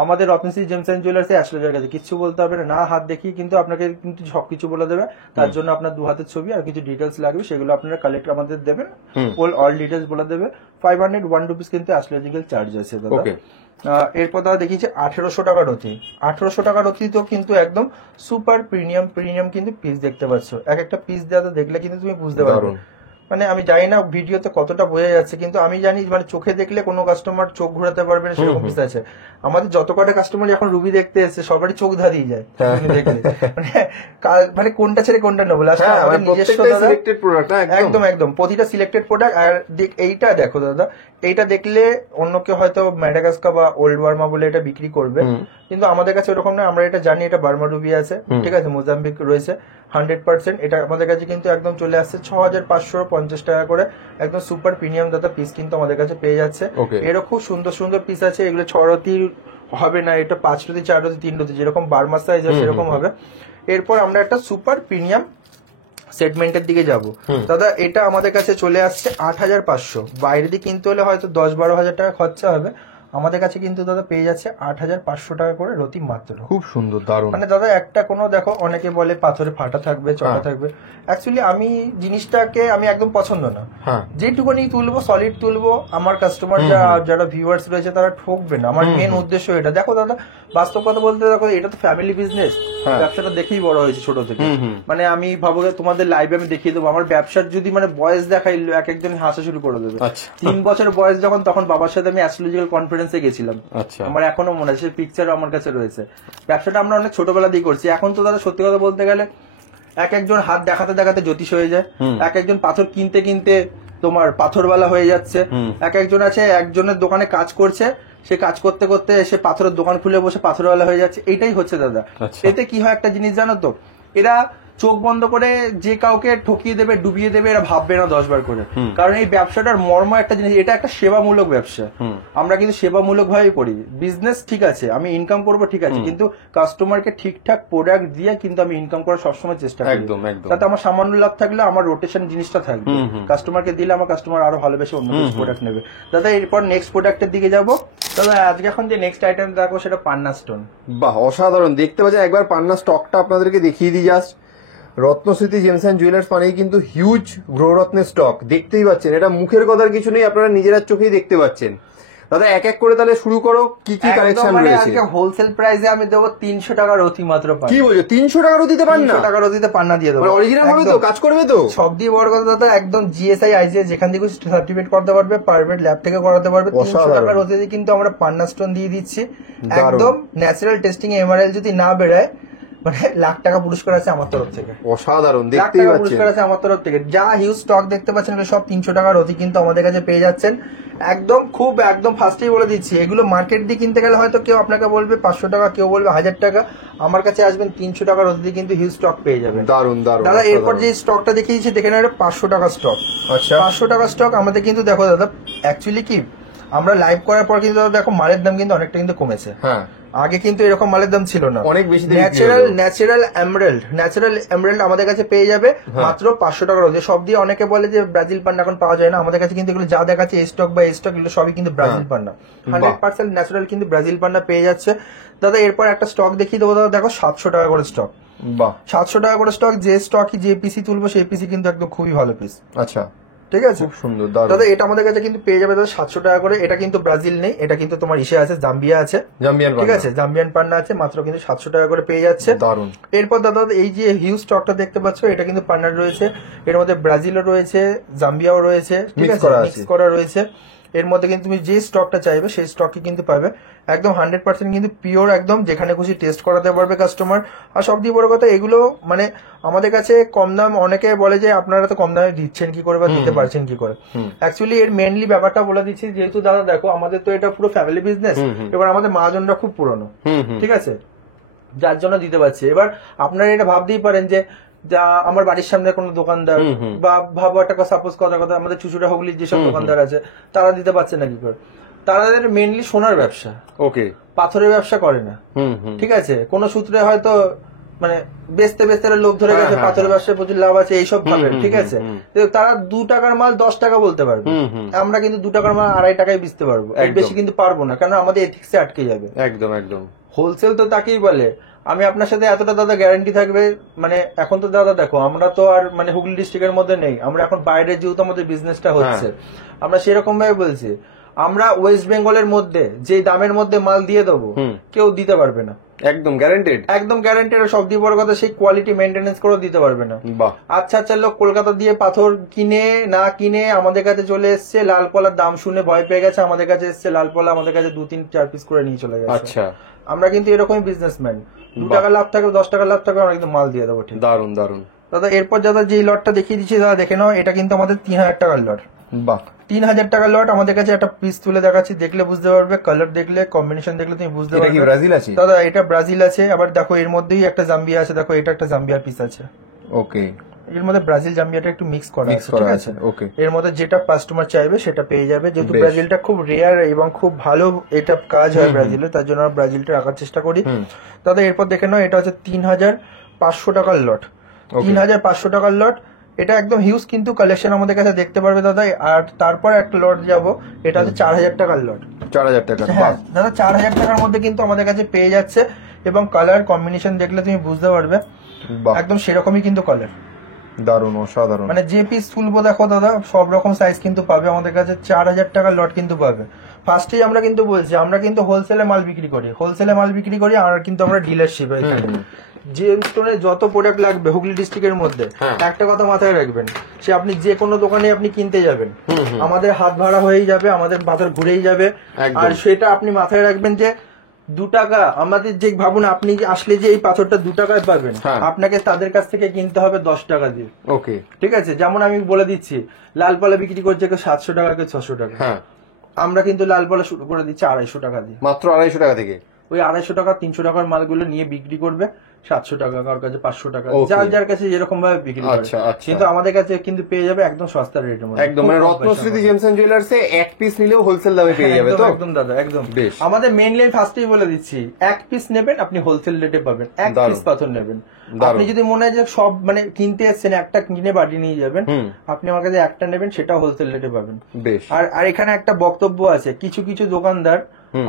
আমাদের রত্নশ্রী জেমস এন্ড জুয়েলার্সে অ্যাস্ট্রোলজার কাছে কিচ্ছু বলতে হবে না, হাত দেখিয়ে কিন্তু আপনাকে কিন্তু সবকিছু বলে দেবে। তার জন্য আপনার 2 হাতের ছবি আর কিছু ডিটেলস লাগবে, সেগুলো আপনারা কালেক্ট আমাদের দেবেন, অল ডিটেলস বলে দেবে। 501 রুপিস কিন্তু অ্যাস্ট্রোলজিক্যাল চার্জ আছে দাদা। এরপর দাদা দেখিয়েছে 1800 টাকা রতি। 1800 টাকা রতি তো কিন্তু একদম সুপার প্রিমিয়াম কিন্তু পিস দেখতে পাচ্ছ। এক একটা পিস দাদা দেখলে কিন্তু তুমি বুঝতে পারবে। মানে আমি জানি না ভিডিওতে কতটা বোঝা যাচ্ছে, কিন্তু আমি জানি মানে চোখে দেখলে কোনো কাস্টমার চোখ ঘোরাতে পারবে না সেরকম পিস আছে। আমাদের যত কটা কাস্টমার এখন রুবি দেখতে এসেছে সবারই চোখ ধারিয়ে যায় দেখলে, মানে কোনটা ছেড়ে কোনটা নেবো। একদম প্রতিটা সিলেক্টেড প্রোডাক্ট। আর এইটা দেখো দাদা, এইটা দেখলে অন্য কেউ হয়তো ম্যাডাগাস্কার বা ওল্ড বার্মা বলে এটা বিক্রি করবে, কিন্তু আমাদের কাছে ওরকম না। আমরা এটা জানি এটা বার্মা রুবি আছে, ঠিক আছে, মোজাম্বিক রয়েছে 100%। এটা আমাদের কাছে কিন্তু একদম চলে আসছে 6550 টাকা করে। একদম সুপার প্রিমিয়াম দাদা পিস কিন্তু আমাদের কাছে পেয়ে যাচ্ছে। এরও খুব সুন্দর সুন্দর পিস আছে। এগুলো 6 রতি হবে না, এটা 5 রতি 4 রতি 3 রতি যেরকম বার্মা সাইজ সেরকম হবে। এরপর আমরা একটা সুপার প্রিমিয়াম সেগমেন্টের দিকে যাব দাদা। এটা আমাদের কাছে চলে আসছে 8500। বাইরে দিয়ে কিনতে হলে হয়তো 10-12 হাজার টাকা খরচা হবে। আমাদের কাছে কিন্তু দাদা পেয়ে যাচ্ছে 8,500 টাকা করে রতি মাত্র। খুব সুন্দর, দারুণ। মানে দাদা একটা কোনো দেখো অনেকে বলে পাথরে ফাটা থাকবে, চটা থাকবে, অ্যাকচুয়ালি আমি জিনিসটাকে আমি একদম পছন্দ না। যেটুকুনি তুলবো সলিড তুলবো, আমার কাস্টমার যারা ভিউয়ার্স রয়েছে তারা ঠকবে না, আমার মেন উদ্দেশ্য এটা। দেখো দাদা বাস্তব কথা বলতে, দেখো এটা তো ফ্যামিলি বিজনেস, ব্যবসাটা দেখেই বড় হয়েছে ছোট থেকে। মানে আমি ভাবো তোমাদের লাইভে আমি দেখিয়ে দেবো আমার ব্যবসার যদি মানে বয়স দেখাই এক একজন হাসা শুরু করে দেবে। 3 বছর বয়স যখন, তখন বাবার সাথে আমি অ্যাস্ট্রোলজিক্যাল কনফারেন্সে গেছিলাম। আমার এখনো মনে আছে, পিকচার আমার কাছে রয়েছে। ব্যবসাটা আমরা অনেক ছোটবেলা দিয়ে করছি। এখন তো দাদা সত্যি কথা বলতে গেলে এক একজন হাত দেখাতে দেখাতে জ্যোতিষ হয়ে যায়, এক একজন পাথর কিনতে কিনতে তোমার পাথরওয়ালা হয়ে যাচ্ছে, এক একজন আছে একজনের দোকানে কাজ করছে, সে কাজ করতে করতে এসে পাথরের দোকান খুলে বসে পাথরওয়ালা হয়ে যাচ্ছে। এইটাই হচ্ছে দাদা। এতে কি হয় একটা জিনিস জানো তো, এরা চোখ বন্ধ করে যে কাউকে ঠকিয়ে দেবে, ডুবিয়ে দেবে, এরা ভাববে না 10 বার করে। কারণ এই ব্যবসাটার মর্ম একটা জিনিস, এটা একটা সেবামূলক ব্যবসা। আমরা কিন্তু সেবামূলক ভাবে করি। বিজনেস ঠিক আছে, আমি ইনকাম করব ঠিক আছে, কিন্তু কাস্টমারকে ঠিকঠাক প্রোডাক্ট দিয়ে কিন্তু আমি ইনকাম করার সবসময় চেষ্টা করি। তাতে আমার সামান্য লাভ থাকলে আমার রোটেশন জিনিসটা থাকবে, কাস্টমারকে দিলে আমার কাস্টমার আরো ভালোবেসে অন্য প্রোডাক্ট নেবে। দাদা এরপর নেক্সট প্রোডাক্টের দিকে যাবো। দাদা আজকে এখন যে নেক্সট আইটেম দেখো সেটা পান্না স্টোন। বাহ, অসাধারণ দেখতে পাচ্ছেন। একবার পান্না স্টকটা আপনাদেরকে দেখিয়ে দিই জাস্ট। রত্নস্মৃতি জেমস অ্যান্ড জুয়েলার্স মানেই কিন্তু হিউজ গ্রহরত্নের স্টক, দেখতেই পাচ্ছেন। এটা মুখের কথার কিছু নেই, আপনারা নিজেরা চোখেই দেখতে পাচ্ছেন। দাদা এক এক করে তাহলে শুরু করো, কি কি কালেকশন রয়েছে? আজকে হোলসেল প্রাইসে আমি দেবো 300 টাকা রতি মাত্র। কি বলছো, 300 টাকা রতিতে পান না? 300 টাকা রতিতে পান্না দিয়ে দেবো। অরিজিনাল ভাবে তো কাজ করবে তো? সব দিয়ে বড় কথা দাদা, একদম জিএসআই আইজিএস যেখান থেকে সার্টিফিকেট করতে পারবে, প্রাইভেট ল্যাব থেকে করাতে পারবে। 300 টাকা রতিতে কিন্তু আমরা পান্না স্টোন দিয়ে দিচ্ছি, একদম ন্যাচারাল টেস্টিং। এমআরএল যদি না বেড়ায় মানে লাখ টাকা পুরস্কার আছে আমার তরফ থেকে। অসাধারণ, দেখতেই পাচ্ছেন পুরস্কার আছে আমার তরফ থেকে। যা হিউজ স্টক দেখতে পাচ্ছেন সব 300 টাকার অতি কিন্তু আমাদের কাছে পেয়ে যাচ্ছেন। একদম খুব একদম ফার্স্টেই বলে দিচ্ছি, এগুলো মার্কেট দিয়ে কিনতে গেলে হয়তো কেউ আপনাকে বলবে 500 টাকা, কেউ বলবে 1000 টাকা। আমার কাছে আসবেন 300 টাকার অতি কিন্তু হিউজ স্টক পেয়ে যাবেন। দারুন দারুন দাদা এরপর যে স্টকটা দেখিয়েছি দেখে নেন, 500 টাকা স্টক। আচ্ছা, 500 টাকা স্টক আমাদের কিন্তু দেখো দাদা, অ্যাকচুয়ালি কি আমরা লাইভ করার পর কিন্তু দেখো মালের দাম কিন্তু অনেকটা কিন্তু কমেছে। আগে কিন্তু এরকম মালের দাম ছিল না, অনেক বেশি। ন্যাচারাল এমরাল্ড আমাদের কাছে পেয়ে যাবে মাত্র 500 টাকার রোজে। সব দিয়ে অনেকে বলে যে ব্রাজিল পান্না এখন পাওয়া যায় না, আমাদের কাছে কিন্তু এগুলো যা দেখাচ্ছে এই স্টক বা এই স্টক এগুলো সবই কিন্তু ব্রাজিল পান্না, 100% ন্যাচারাল কিন্তু ব্রাজিল পান্না পেয়ে যাচ্ছে। দাদা এরপর একটা স্টক দেখিয়ে দেবো দাদা, দেখো 700 টাকা করে স্টক। বাহ, 700 টাকা করে স্টক। যে স্টকই যে পিসি তুলবো সেই পিসি কিন্তু একদম খুবই ভালো পিস। আচ্ছা ঠিক আছে, খুব সুন্দর দাদা। এটা আমাদের কাছে কিন্তু পেয়ে যাবে দাদা 700 টাকা করে। এটা কিন্তু ব্রাজিল নেই, এটা কিন্তু তোমার ইসে আছে, জাম্বিয়া আছে, ঠিক আছে, জাম্বিয়ান পান্না আছে, মাত্র কিন্তু 700 টাকা করে পেয়ে যাচ্ছে। দারুন। এরপর দাদা এই যে হিউজ স্টকটা দেখতে পাচ্ছ, এটা কিন্তু পান্নার রয়েছে, এর মধ্যে ব্রাজিলও রয়েছে, জাম্বিয়াও রয়েছে, ঠিক আছে, মিক্স করা রয়েছে। এর মধ্যে কিন্তু তুমি যে স্টকটা চাইবে সেই স্টকই কিন্তু পাবে, একদম 100% কিন্তু পিওর, একদম যেখানে খুশি টেস্ট করাতে পারবে কাস্টমার। আর সব দিয়ে বড় কথা, এগুলো মানে আমাদের কাছে কম দাম। অনেকে বলে যে আপনারা তো কম দামে দিচ্ছেন কি করে বা দিতে পারছেন কি করে। অ্যাকচুয়ালি এর মেনলি ব্যাপারটা বলে দিচ্ছি, যেহেতু দাদা দেখো আমাদের তো এটা পুরো ফ্যামিলি বিজনেস, এবার আমাদের মহাজনরা খুব পুরনো, ঠিক আছে, যার জন্য দিতে পারছি। এবার আপনারা এটা ভাবতেই পারেন যে যা আমার বাড়ির সামনে কোনো দোকানদার বা ভাবো একটা সাপোজ কথা আমাদের চুচুড়া হুগলির যেসব দোকানদার আছে তারা দিতে পারছে না কি করে। তাদের মেনলি সোনার ব্যবসা, ওকে, পাথরের ব্যবসা করে না, ঠিক আছে। কোন সূত্রে হয়তো মানে বেচতে বেচতে লোক ধরে গেছে, পাথরের ব্যবসায় প্রচুর লাভ আছে এইসব ভাবে, ঠিক আছে। তারা 2 টাকার মাল 10 টাকা বলতে পারবে, আমরা কিন্তু 2 টাকার মাল 2.5 টাকায় বেচতে পারবো, এর বেশি কিন্তু পারবো না, কারণ আমাদের এথিক্সে আটকে যাবে। একদম একদম। হোলসেল তো তাকেই বলে আমি আপনার সাথে এতটা দাদা গ্যারান্টি থাকবে। মানে এখন তো দাদা দেখো আমরা তো আর মানে হুগলি ডিস্ট্রিক্টের মধ্যে নেই, আমরা এখন বাইরে যেহেতু আমাদের বিজনেসটা হচ্ছে, আমরা সেরকম ভাবে বলছি আমরা ওয়েস্ট বেঙ্গলের মধ্যে যে দামের মধ্যে মাল দিয়ে দেবো কেউ দিতে পারবে না, একদম গ্যারান্টেড, একদম গ্যারান্টেড। সব দিয়ে বড় কথা সেই কোয়ালিটি মেনটেনেন্স করে দিতে পারবে না। আচ্ছা আচ্ছা লোক কলকাতা দিয়ে পাথর কিনে না কিনে আমাদের কাছে চলে এসছে, লাল পলার দাম শুনে ভয় পেয়ে গেছে, আমাদের কাছে এসছে লাল পলা, আমাদের কাছে 2-3-4 পিস করে নিয়ে চলে গেছে। আচ্ছা, আমরা কিন্তু এরকমই বিজনেসম্যান, 2 টাকা লাভ থাকবে 10 টাকা লাভ থাকবে, আমরা কিন্তু মাল দিয়ে দেবো। ঠিক, দারুন দারুন দাদা। এরপর দাদা যে লটটা দেখিয়ে দিচ্ছি দাদা দেখে নাও, এটা কিন্তু আমাদের 3000 টাকার লট। বাহ, 3000 টাকার লট। আমাদের কাছে একটা পিস তুলে দেখাচ্ছি, দেখলে বুঝতে পারবে, কালার দেখলে, কম্বিনেশন দেখলে তুমি বুঝতে পারবে। ব্রাজিল আছে দাদা, এটা ব্রাজিল আছে। আবার দেখো এর মধ্যেই একটা জাম্বিয়া আছে, দেখো এটা একটা জাম্বিয়ার পিস আছে, ওকে। এর মধ্যে ব্রাজিল জাম্বিয়াটা একটু মিক্স করা আছে, ঠিক আছে, ওকে। এর মধ্যে যেটা কাস্টমার চাইবে সেটা পেয়ে যাবে। যেহেতু ব্রাজিলটা খুব রেয়ার এবং খুব ভালো এটা কাজ হয় ব্রাজিলে, তার জন্য আমরা ব্রাজিলটা রাখার চেষ্টা করি। দাদা এরপর দেখে নাও, এটা হচ্ছে 3500 টাকার লট, 3500 টাকার লট। এটা একদম হিউজ কিন্তু কালেকশন আমাদের কাছে দেখতে পারবে দাদা। আর তারপর একটা লট যাব, এটা হচ্ছে 4000 টাকার লট। 4000 টাকা, হ্যাঁ দাদা 4000 টাকার মধ্যে কিন্তু আমাদের কাছে পেয়ে যাচ্ছে, এবং কালার কম্বিনেশন দেখলে তুমি বুঝতে পারবে বাহ একদম সেরকমই কিন্তু কালার। দারুণ, অসাধারণ। মানে যে পিস তুলবো দেখো দাদা সব রকম সাইজ কিন্তু পাবে আমাদের কাছে। 4000 টাকার লট কিন্তু পাবে। ফার্স্টেই আমরা কিন্তু বলছি আমরা কিন্তু হোলসেলে মাল বিক্রি করি, আর কিন্তু আমরা ডিলারশিপ। জেমস্টোনে যত প্রোডাক্ট লাগবে হুগলি ডিস্ট্রিক্টের মধ্যে, একটা কথা মাথায় রাখবেন, সে আপনি যে কোনো দোকানে আপনি কিনতে যাবেন, আমাদের হাত ভাড়া হয়েই যাবে, আমাদের পাথর ঘুরেই যাবে। আর সেটা আপনি মাথায় রাখবেন যে 2 টাকা আমাদের যে ভাবুন, আপনি আসলে যে এই পাথরটা 2 টাকায় পাবেন, আপনাকে তাদের কাছ থেকে কিনতে হবে 10 টাকা দিয়ে। ওকে, ঠিক আছে, যেমন আমি বলে দিচ্ছি লালপালা বিক্রি করছে কেউ 700 টাকা, কেউ 600 টাকা। আমরা কিন্তু লালপালা শুরু করে দিচ্ছি 250 টাকা দিয়ে, মাত্র 250 টাকা থেকে। ওই 250 টাকা 300 টাকার মালগুলো নিয়ে বিক্রি করবে 700 টাকা, কার কাছে 500 টাকা, যার যার কাছে যেরকম ভাবে বিক্রি করে। কিন্তু আমাদের কাছে কিন্তু পেয়ে যাবে একদম সস্তা রেটের মধ্যে, একদম। মানে রত্নশ্রীতি জেমস এন্ড জুয়েলার্সে এক পিস নিলেও হোলসেল দামে পেয়ে যাবে তো? একদম দাদা, একদম। আমাদের মেইনলি আমি ফার্স্টেই বলে দিচ্ছি, এক পিস নেবেন আপনি হোলসেল রেটে পাবেন, এক পিস পাথর নেবেন। আপনি যদি মনে হয় যে সব মানে কিনতে এসছেন একটা কিনে বাড়ি নিয়ে যাবেন, আপনি আমার কাছে একটা নেবেন, সেটা হোলসেল রেটে পাবেন। আর এখানে একটা বক্তব্য আছে, কিছু কিছু দোকানদার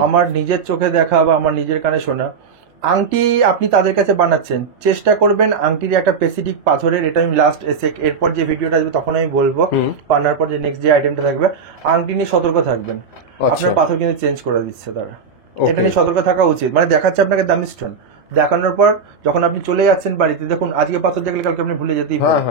আমার নিজের চোখে দেখা বা আমার নিজের কানে শোনা, আংটি আপনি তাদের কাছে বানাচ্ছেন, চেষ্টা করবেন আংটির একটা স্পেসিফিক পাথরের, এটা আমি লাস্ট এসে এরপর যে ভিডিওটা আসবে তখন আমি বলবো, বানার পর যে নেক্সট যে আইটেমটা থাকবে, আংটি নিয়ে সতর্ক থাকবেন। আপনার পাথর কিন্তু চেঞ্জ করে দিচ্ছে তারা, এটা নিয়ে সতর্ক থাকা উচিত। মানে দেখাচ্ছে আপনাকে দামি স্টোন, দেখানোর পর যখন আপনি চলে যাচ্ছেন বাড়িতে, দেখুন আজকে পাথর দেখলে কালকে আপনি ভুলে যেতেই পারেন,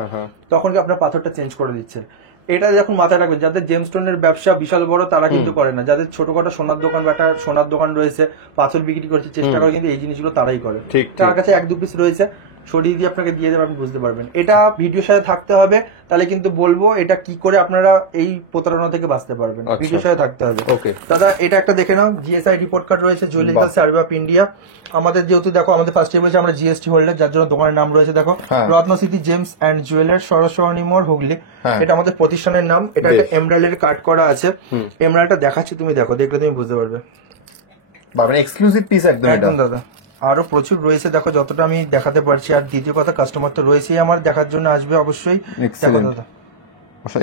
তখন কি আপনার পাথরটা চেঞ্জ করে দিচ্ছে। এটা যখন মাথায় রাখবেন, যাদের জেমস্টোনের ব্যবসা বিশাল বড় তারা কিন্তু করে না, যাদের ছোটখাটো সোনার দোকান বা একটা সোনার দোকান রয়েছে, পাথর বিক্রি করছে, চেষ্টা করে কিন্তু এই জিনিসগুলো তারাই করে। তার কাছে 1-2 পিস রয়েছে, সরিয়ে দিয়ে আপনাকে দিয়ে দেবে, আপনি বুঝতে পারবেন। এটা ভিডিওর সাথে থাকতে হবে, তাহলে কিন্তু বলবো এটা কি করে আপনারা এই প্রতারণা থেকে বাঁচতে পারবেন, ভিডিওর সাথে থাকতে হবে। দাদা এটা একটা দেখে নাও, জিএসআই রিপোর্ট কার্ড রয়েছে, জুয়েলারিক্যাল সার্ভে অফ ইন্ডিয়া। আমাদের যেহেতু দেখো আমাদের ফার্স্টে বলেছে আমরা জিএসটি হোল্ডার, যার জন্য দোকানের নাম রয়েছে দেখো রত্নস্মৃতি জেমস এন্ড জুয়েলার্স, সরস্বতী মোড়, হুগলি। এটা আমাদের প্রতিষ্ঠানের নাম। এটা একটা এমব্রয়ডারি কাট করা আছে, এমব্রয়ডারিটা দেখাচ্ছি, তুমি দেখো, দেখলে তুমি বুঝতে পারবে। বাবা এক্সক্লুসিভ পিস একদম এটা। একদম দাদা, আরো প্রচুর রয়েছে, দেখো যতটা আমি দেখাতে পারছি। আর দ্বিতীয় কথা, কাস্টমার তো রয়েছেই আমার, দেখার জন্য আসবে অবশ্যই। দেখো দাদা,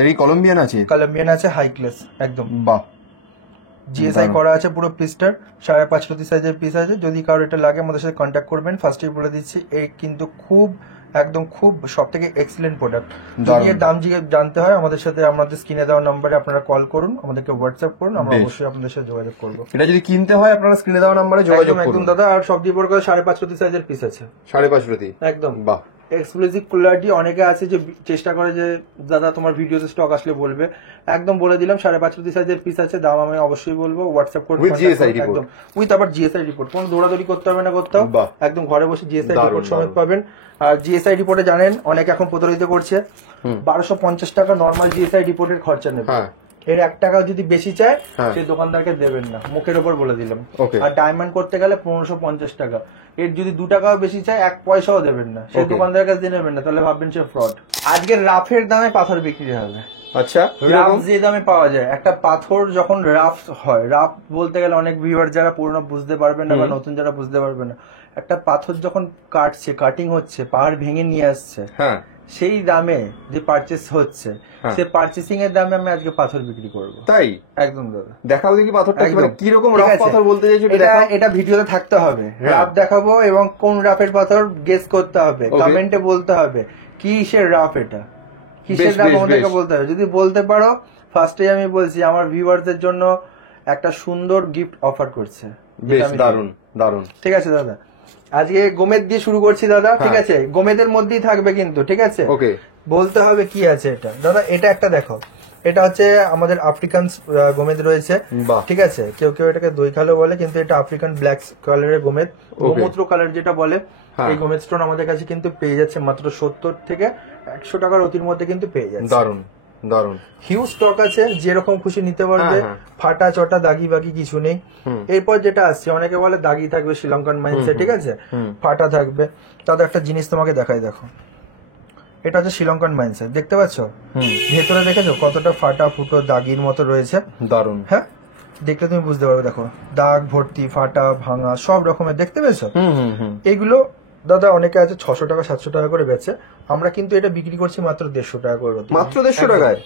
এই কলম্বিয়ান আছে, কলম্বিয়ান আছে, হাই ক্লাস একদম। বাহ, জিএসআই করা আছে পুরো পিসটার, 5.5 প্রতি সাইজের পিস আছে। যদি কারো এটা লাগে আমাদের সাথে কন্ট্যাক্ট করবেন। ফার্স্টেই বলে দিচ্ছি এই কিন্তু খুব একদম খুব সব থেকে এক্সিলেন্ট প্রোডাক্ট। যদি এর দাম জানতে হয় আমাদের সাথে আমাদের স্ক্রিনে দেওয়া নাম্বারে আপনারা কল করুন, আমাদেরকে হোয়াটসঅ্যাপ করুন, আমরা অবশ্যই আপনাদের সাথে যোগাযোগ করবো। এটা যদি কিনতে হয় আপনারা স্ক্রিনে দেওয়া নাম্বারে যোগাযোগ করুন। একদম দাদা, আর সব দিয়ে পর 5.5 প্রতি সাইজের পিস আছে, 5.5 প্রতি, একদম। বাহ, এক্সক্লুসিভ কোয়ালিটি। অনেকে আছে যে চেষ্টা করে যে দাদা তোমার ভিডিওতে স্টক আসলে বলবে, একদম বলে দিলাম 5.5 প্রতি সাইজের পিস আছে, দাম আমি অবশ্যই বলবো, হোয়াটসঅ্যাপ করুন একদম উইথ আবার জিএসআই রিপোর্ট, কোনো দৌড়াদৌড়ি করতে হবে না কোথাও, একদম ঘরে বসে জিএসআই রিপোর্ট সমেত পাবেন। আর জিএসআই রিপোর্টে জানেন অনেকে এখন প্রতারিত করছে, 1250 টাকা নর্মাল জিএসআই রিপোর্টের খরচা নেবে, এর 1 টাকা যদি বেশি চায় সেই দোকানদারকে দেবেন না, মুখের ওপর বলে দিলাম। আর ডায়মন্ড করতে গেলে 1550 টাকা, এর যদি 2 টাকাও বেশি চায় 1 পয়সাও দেবেন না, সেই দোকানদারের কাছে দিয়ে নেবেন না, তাহলে ভাববেন সে ফ্রড। আজকে রাফের দামে পাথর বিক্রি হবে। আচ্ছা, রাফ যে দামে পাওয়া যায়, একটা পাথর যখন রাফ হয়, রাফ বলতে গেলে অনেক ভিউয়ার যারা পুরনো বুঝতে পারবে না বা নতুন যারা বুঝতে পারবে না, একটা পাথর যখন কাটছে, কাটিং হচ্ছে, পাহাড় ভেঙে নিয়ে আসছে, সেই দামে যে পারচেস হচ্ছে, সে পারচেসিং এর দামে আমি আজকে পাথর বিক্রি করব। তাই? একদম দাদা, দেখাও দেখি পাথরটা কি রকম রাফ পাথর বলতে চাইছো, এটা ভিডিওতে থাকতে হবে, রাফ দেখাবো এবং কোন রাফের পাথর গেস করতে হবে, কমেন্টে বলতে হবে কিসের রাফ, এটা কিসের রাফ আমাদেরকে বলতে হবে। যদি বলতে পারো, ফার্স্টে আমি বলছি আমার ভিউয়ারদের জন্য একটা সুন্দর গিফট অফার করছে। বেশ দারুন দারুন। ঠিক আছে দাদা, আজকে গোমেদ দিয়ে শুরু করছি দাদা, ঠিক আছে? গোমেদের মধ্যেই থাকবে কিন্তু, ঠিক আছে? ওকে, বলতে হবে কি আছে এটা দাদা। এটা একটা দেখো, এটা হচ্ছে আমাদের আফ্রিকান গোমেদ রয়েছে, ঠিক আছে? কেউ কেউ এটাকে দই খালো বলে, কিন্তু এটা আফ্রিকান ব্ল্যাক কালারের গোমেদ, গোমূত্র কালার যেটা বলে। এই গোমেদ স্টোন আমাদের কাছে কিন্তু পেয়ে যাচ্ছে মাত্র 70 থেকে 100 টাকার অতির মধ্যে কিন্তু পেয়ে যাচ্ছে। দারুন দারুন, হিউজ স্টক আছে, যেরকম খুশি নিতে পারবে, ফাটা চটা দাগি বাগি কিছু নেই। এরপর যেটা আসছে, অনেকে বলে দাগি থাকবে শ্রীলঙ্কান মাইন্সে, ঠিক আছে, ফাটা থাকবে। তাদের একটা জিনিস তোমাকে দেখাই, দেখো, এটা হচ্ছে শ্রীলঙ্কান মাইন্সে, দেখতে পাচ্ছ ভেতরে, দেখেছো কতটা ফাটা ফুটো দাগির মতো রয়েছে। দারুন, হ্যাঁ, দেখলে তুমি বুঝতে পারবে, দেখো দাগ ভর্তি, ফাটা ভাঙা সব রকমের, দেখতে পেয়েছো? এগুলো দাদা অনেকে আছে 600 টাকা 700 টাকা করে বেচে, আমরা কিন্তু এটা বিক্রি করছি মাত্র 150 টাকা করে রতি। মাত্র 150 টাকায়